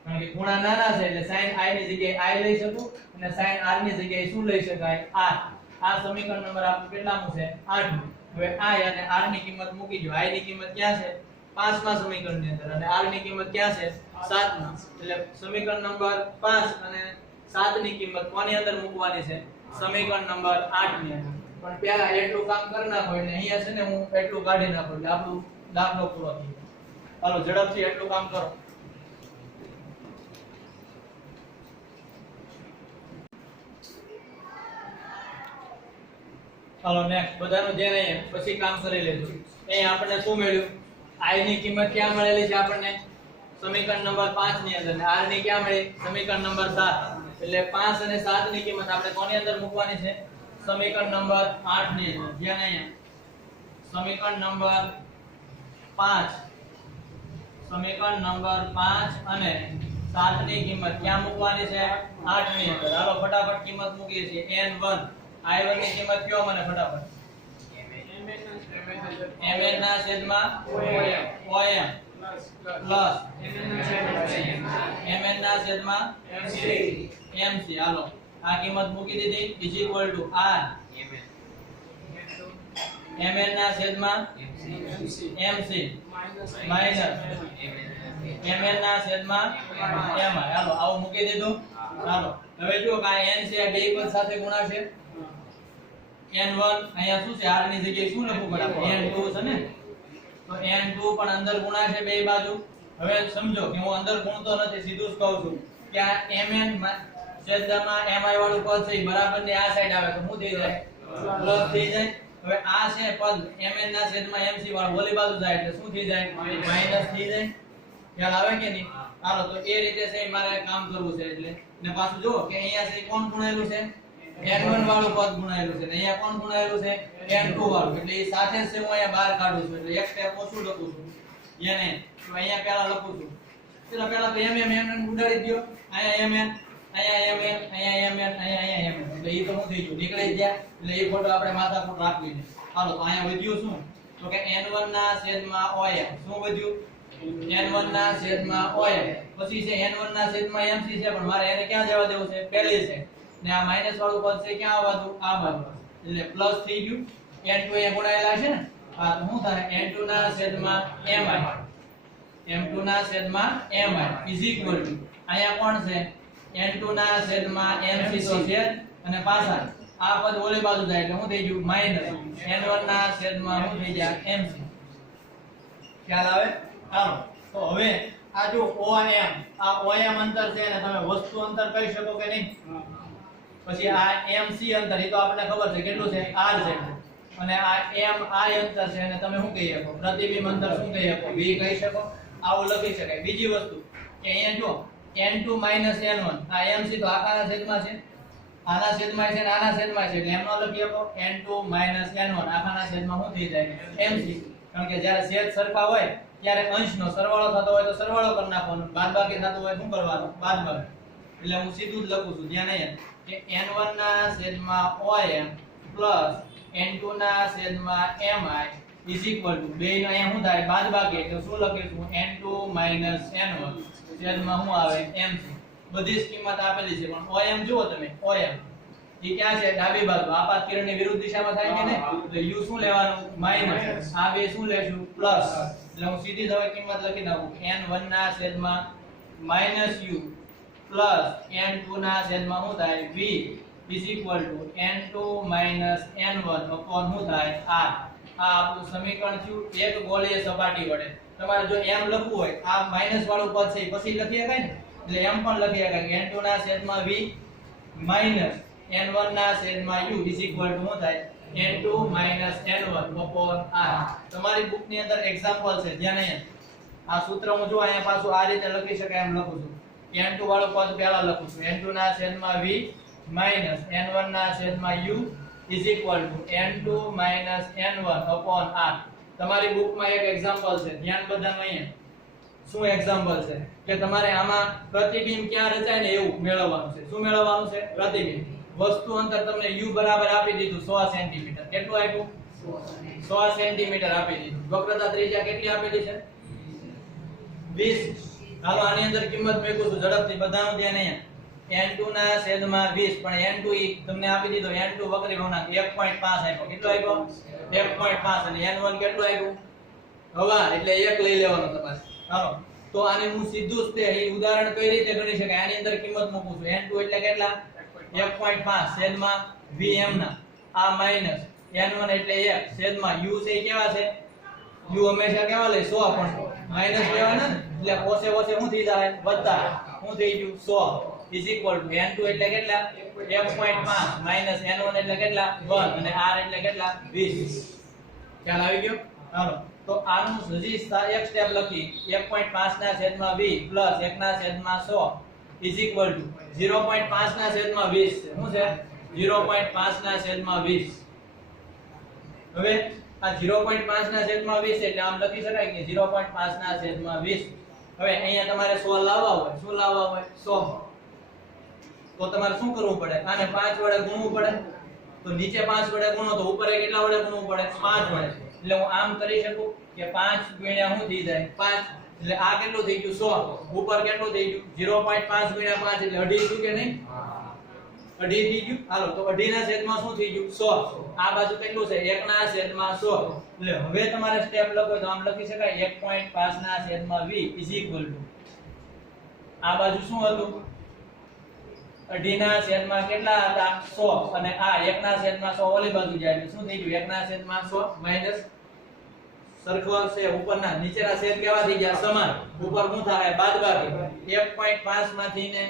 કારણ કે ખૂણા નાના છે એટલે sin i ની જગ્યાએ i લઈ શકું અને sin r ની જગ્યાએ શું લઈ શકાય? r. આ સમીકરણ નંબર આપણું કેટલામું છે? 8. હવે i અને r ની કિંમત મૂકી દો. i ની કિંમત ક્યાં છે? 5મા સમીકરણની અંદર અને r ની કિંમત ક્યાં છે? 7મા. એટલે સમીકરણ નંબર 5 અને 7 ની કિંમત કોની અંદર મૂકવાની છે? સમીકરણ નંબર 8 ની અંદર. પણ પહેલા એટલું કામ કરી નાખો એટલે અહીંયા છે ને હું એટલું કાઢી નાખું એટલે આપણું દાખલો પૂરો થઈ જાય. હાલો ઝડપથી એટલું કામ કરો. હાલો નેક્સ્ટ બધાનું ધ્યાન અહીંયા પછી કામ કરી લેજો. અહીંયા આપણને શું મળ્યું? i ની કિંમત ક્યાં મળેલી છે આપણને? સમીકરણ નંબર 5 ની અંદર. ને r ની ક્યાં મળી? સમીકરણ નંબર 7. એટલે 5 અને 7 ની કિંમત આપણે કોની અંદર મૂકવાની છે? સમીકરણ નંબર 8 ની અંદર. ધ્યાન અહીંયા સમીકરણ નંબર 5 સમીકરણ નંબર 5 અને 7 ની કિંમત ક્યાં મૂકવાની છે? 8 ની અંદર. હાલો ફટાફટ કિંમત મૂકીએ છીએ. n1 i1 ની કિંમત કયો મને ફટાફટ? mn ના છેદમાં om પ્લસ mn ના છેદમાં mc. હાલો આ કિંમત મૂકી દીધી is equal to r mn ના છેદમાં mc માઈનસ mn ના છેદમાં mi. હાલો આવું મૂકી દીધું. ચાલો હવે જો કે આ n છે આ બે પદ સાથે ગુણાશે. n1 અહીંયા શું છે? r ની જગ્યાએ શું લખવું પડે? n2 છે ને, તો n2 પણ અંદર ગુણાશે બે બાજુ. હવે સમજો કે હું અંદર ગુણતો નથી, સીધું જ કહું છું કે આ mn છેદમાં mi વાળું પદ છે બરાબર ને આ સાઈડ આવે તો શું થઈ જાય? પ્લસ થઈ જાય. હવે આ છે પદ mn ના છેદમાં mc વાળું ઓલી બાજુ જાય એટલે શું થઈ જાય? માઈનસ થઈ જાય. ખ્યાલ આવે કે નહીં? હાલો તો એ રીતે છે મારે કામ કરવું છે. એટલે ને પાછું જો કે અહીંયા છે કોણ ગુણાયેલું છે? n1 વાળું પદ ગુણાયેલું છે. ને અહીંયા કોણ ગુણાયેલું છે? n2 વાળું. એટલે એ સાથે જ છે હું અહીંયા બહાર કાઢું છું. એટલે એક સ્ટેપ ઓછું લખું છું. એને તો અહીંયા પહેલા લખું છું. ચલો પહેલા તો mn ઉડાડી દયો. અહીંયા mn અહીંયા mn અહીંયા mn અહીંયા mn. એટલે એ તો હું થઈ ગયું નીકળી ગયા. એટલે એ ફોટો આપણે માથા પર રાખવી છે. હાલો તો અહીંયા વધ્યું શું? તો કે n1 ના છેદમાં om. શું વધ્યું? n1 ના છેદમાં om. પછી છે n1 ના છેદમાં mc છે પણ મારે એને ક્યાં જવા દેવું છે? પહેલી છે. ને આ માઈનસ વાળું પદ છે ક્યાં આવવા દઉં? આ બાજુ. એટલે પ્લસ થઈ ગયું. n2 અહીંયા ગુણાયેલા છે ને, હા તો શું થાય? n2 ના છેદમાં mi m2 ના છેદમાં mi ઇઝ ઇક્વલ ટુ અહીંયા કોણ છે? n2 ના છેદમાં mc તો છે અને પાછા આ પદ ઓલી બાજુ જાય એટલે શું થઈ ગયું? માઈનસ n1 ના છેદમાં શું થઈ જાય? mc. ખ્યાલ આવે? હાલો તો હવે આ જો om આ om અંતર છે અને તમે વસ્તુ અંતર કહી શકો કે નહીં? પછી આ mc અંતર એ તો આપણને ખબર છે કેટલું છે? r છે. અને આ mi અંતર છે અને તમે શું કહી શકો? પ્રતિબિંબ અંતર શું કહી શકો? v કહી શકો. આવું લખી શકાય. બીજી વસ્તુ કે અહીંયા જો n2 n1 આ mc તો આખાના છેદમાં છે, આના છેદમાં છે અને આના છેદમાં છે એટલે એમ નો લખી શકો. n2 n1 આખાના છેદમાં શું થઈ જાય? mc. કારણ કે જ્યારે છેદ સરખા હોય ત્યારે અંશનો સરવાળો થતો હોય તો સરવાળો કરી નાખવાનો, બાદબાકી થતું હોય શું કરવાનું? બાદબાકી. એટલે હું સીધું જ લખું છું. ધ્યાન અહીંયા કે n1 ના છેદમાં om પ્લસ n2 ના છેદમાં mi ઇઝ ઇક્વલ ટુ બે નો અહીંયા શું થાય? બાદબાકી. એટલે શું લખીશું? n2 n1 છેદમાં શું આવે? mc. બધી જ કિંમત આપેલી છે પણ om જુઓ તમે. om એ ક્યાં છે? ડાબી બાજુ. આપાત કિરણની વિરુદ્ધ દિશામાં થાય કે નહીં? એટલે u શું લેવાનું? માઈનસ. આ બે શું લેશું? પ્લસ. એટલે હું સીધી જ હવે કિંમત લખી નાખું. n1 ના છેદમાં -u પ્લસ n2 ના છેદમાં શું થાય? v is equal to n2 n1 upon શું થાય? r. આ આપણું સમીકરણ થયું એક ગોળીય સપાટી વડે. તમારે જો m લખવું હોય આ માઈનસ વાળું પદ છે પછી લખી શકાય ને, એટલે m પણ લખી શકાય n2 ના છેદમાં v માઈનસ n1 ના છેદમાં u ઇઝ ઇક્વલ ટુ શું થાય? n2 n1 upon r. તમારી બુક ની અંદર એક્ઝામ્પલ છે. ધ્યાન અહીંયા આ સૂત્ર હું જો અહીંયા પાછું આ રીતે લખી શકાય એમ લખું છું. n2 વાળું પદ પહેલા લખું છું. n2 ના છેદમાં v માઈનસ n1 ના છેદમાં u is equal to n2 n1 upon r. તમારી બુકમાં એક એક્ઝામ્પલ છે. ધ્યાન બધાનું અહીંયા. શું એક્ઝામ્પલ છે? કે તમારે આમાં પ્રતિબિંબ ક્યાં રચાય ને એવું મેળવવાનું છે. શું મેળવવાનું છે? પ્રતિબિંબ. વસ્તુ અંતર તમને u બરાબર આપી દીધું 100 સેન્ટીમીટર. કેટલું આપ્યું? 100 સેન્ટીમીટર આપી દીધું. વક્રતા ત્રિજ્યા કેટલી આપેલી છે? 20. હાલો આની અંદર કિંમત મેકું છું ઝડપથી. બધાનું ધ્યાન અહીંયા. n2 ના છેદમાં 20 પણ n2 ઈ તમને આપી દીધો. n2 વક્રી ગુણાંક 1.5 આપ્યો. કેટલો આપ્યો? 1.5. અને n1 કેટલું આપ્યું? હવા એટલે 1 લઈ લેવાનો તમારે. હાલો તો આને હું સીધું જ તે એ ઉદાહરણ કઈ રીતે ગણી શકાય આની અંદર કિંમત મૂકું છું n2 એટલે કેટલા 1.5 છેદમાં vm ના આ માઈનસ n1 એટલે 1 છેદમાં u છે એ કેવા છે u હંમેશા કેવા લે 100 પણ માઈનસ લેવાના ને એટલે ઓછે ઓછે શું થઈ જાય વત્તા શું થઈ ગયું 100 ઇઝ ઇક્વલ ટુ n2 એટલે કેટલા 1.5 માઈનસ n1 એટલે કેટલા 1 અને r એટલે કેટલા 20 ખ્યાલ આવી ગયો હાલો તો આનું હજી એક સ્ટેપ લખી 1.5 ના છેદમાં 20 પ્લસ 1 ના છેદમાં 100 ઇઝ ઇક્વલ ટુ 0.5 ના છેદમાં 20 છે શું છે 0.5 ના છેદમાં 20 હવે આ 0.5 ના છેદમાં 20 એટલે આમ લખી શકાય કે 0.5 ના છેદમાં 20 હવે અહીંયા તમારે 100 લાવવા હોય શું લાવવા હોય 100 તો તમારે શું કરવું પડે આને 5 વડે ગુણવું પડે તો નીચે 5 વડે ગુણો તો ઉપર કેટલા વડે ગુણવું પડે 5 વડે એટલે હું આમ કરી શકું કે 5 ગુણ્યા શું થઈ જાય 5 એટલે આ કેટલું થઈ ગયું 100 ઉપર કેટલું થઈ ગયું 0.5 ગુણ્યા 5 એટલે 2.5 થયું કે નહીં 2.5 થઈ ગયું હાલો તો 2.5 ના છેદમાં શું થઈ ગયું 100 આ બાજુ કેટલું છે 1 ના છેદમાં 100 એટલે હવે તમારે સ્ટેપ લખો તો આમ લખી શકાય 1.5 ના છેદમાં 20 ઇઝ ઇક્વલ ટુ આ બાજુ શું હતું 2.5 ના છેદમાં કેટલા હતા 100 અને આ 1 ના છેદમાં 100 ઓલી બાજુ જાય એટલે શું થઈ ગયું 1 ના છેદમાં 100 માઈનસ સરખો છે ઉપરના નીચેના છેદ કેવા થઈ ગયા સમાન ઉપર શું થાય બાદબાકી 1.5 માંથી ને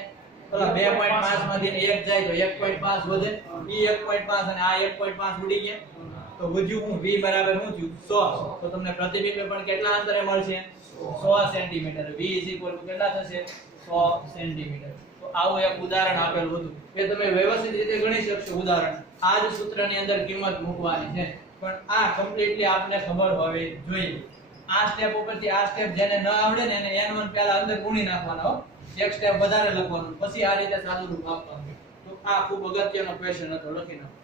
ઓલા 2.5 માંથી 1 જાય તો 1.5 વધે ઈ 1.5 અને આ 1.5 ઉડી ગયા તો વધ્યું હું v બરાબર શું થયું 100 તો તમને પ્રતિબિંબ પણ કેટલા અંતરે મળશે 100 સેન્ટીમીટર v કેટલા થશે 100 સેન્ટીમીટર તો આવું એક ઉદાહરણ આપેલું હતું એ તમે વ્યવસ્થિત રીતે ગણી શકશો ઉદાહરણ આ જ સૂત્રની અંદર કિંમત મૂકવાની છે પણ આ કમ્પ્લીટલી આપને ખબર હોવી જોઈએ આ સ્ટેપ ઉપરથી આ સ્ટેપ જેને ન આવડે ને એને n1 પહેલા અંદર ગુણી નાખવાનો હો એક સ્ટેપ વધારે લખવાનું પછી આ રીતે સાદું રૂપ આપવાનું તો આ ખૂબ અગત્યનો ક્વેશ્ચન હતો લખી નાખો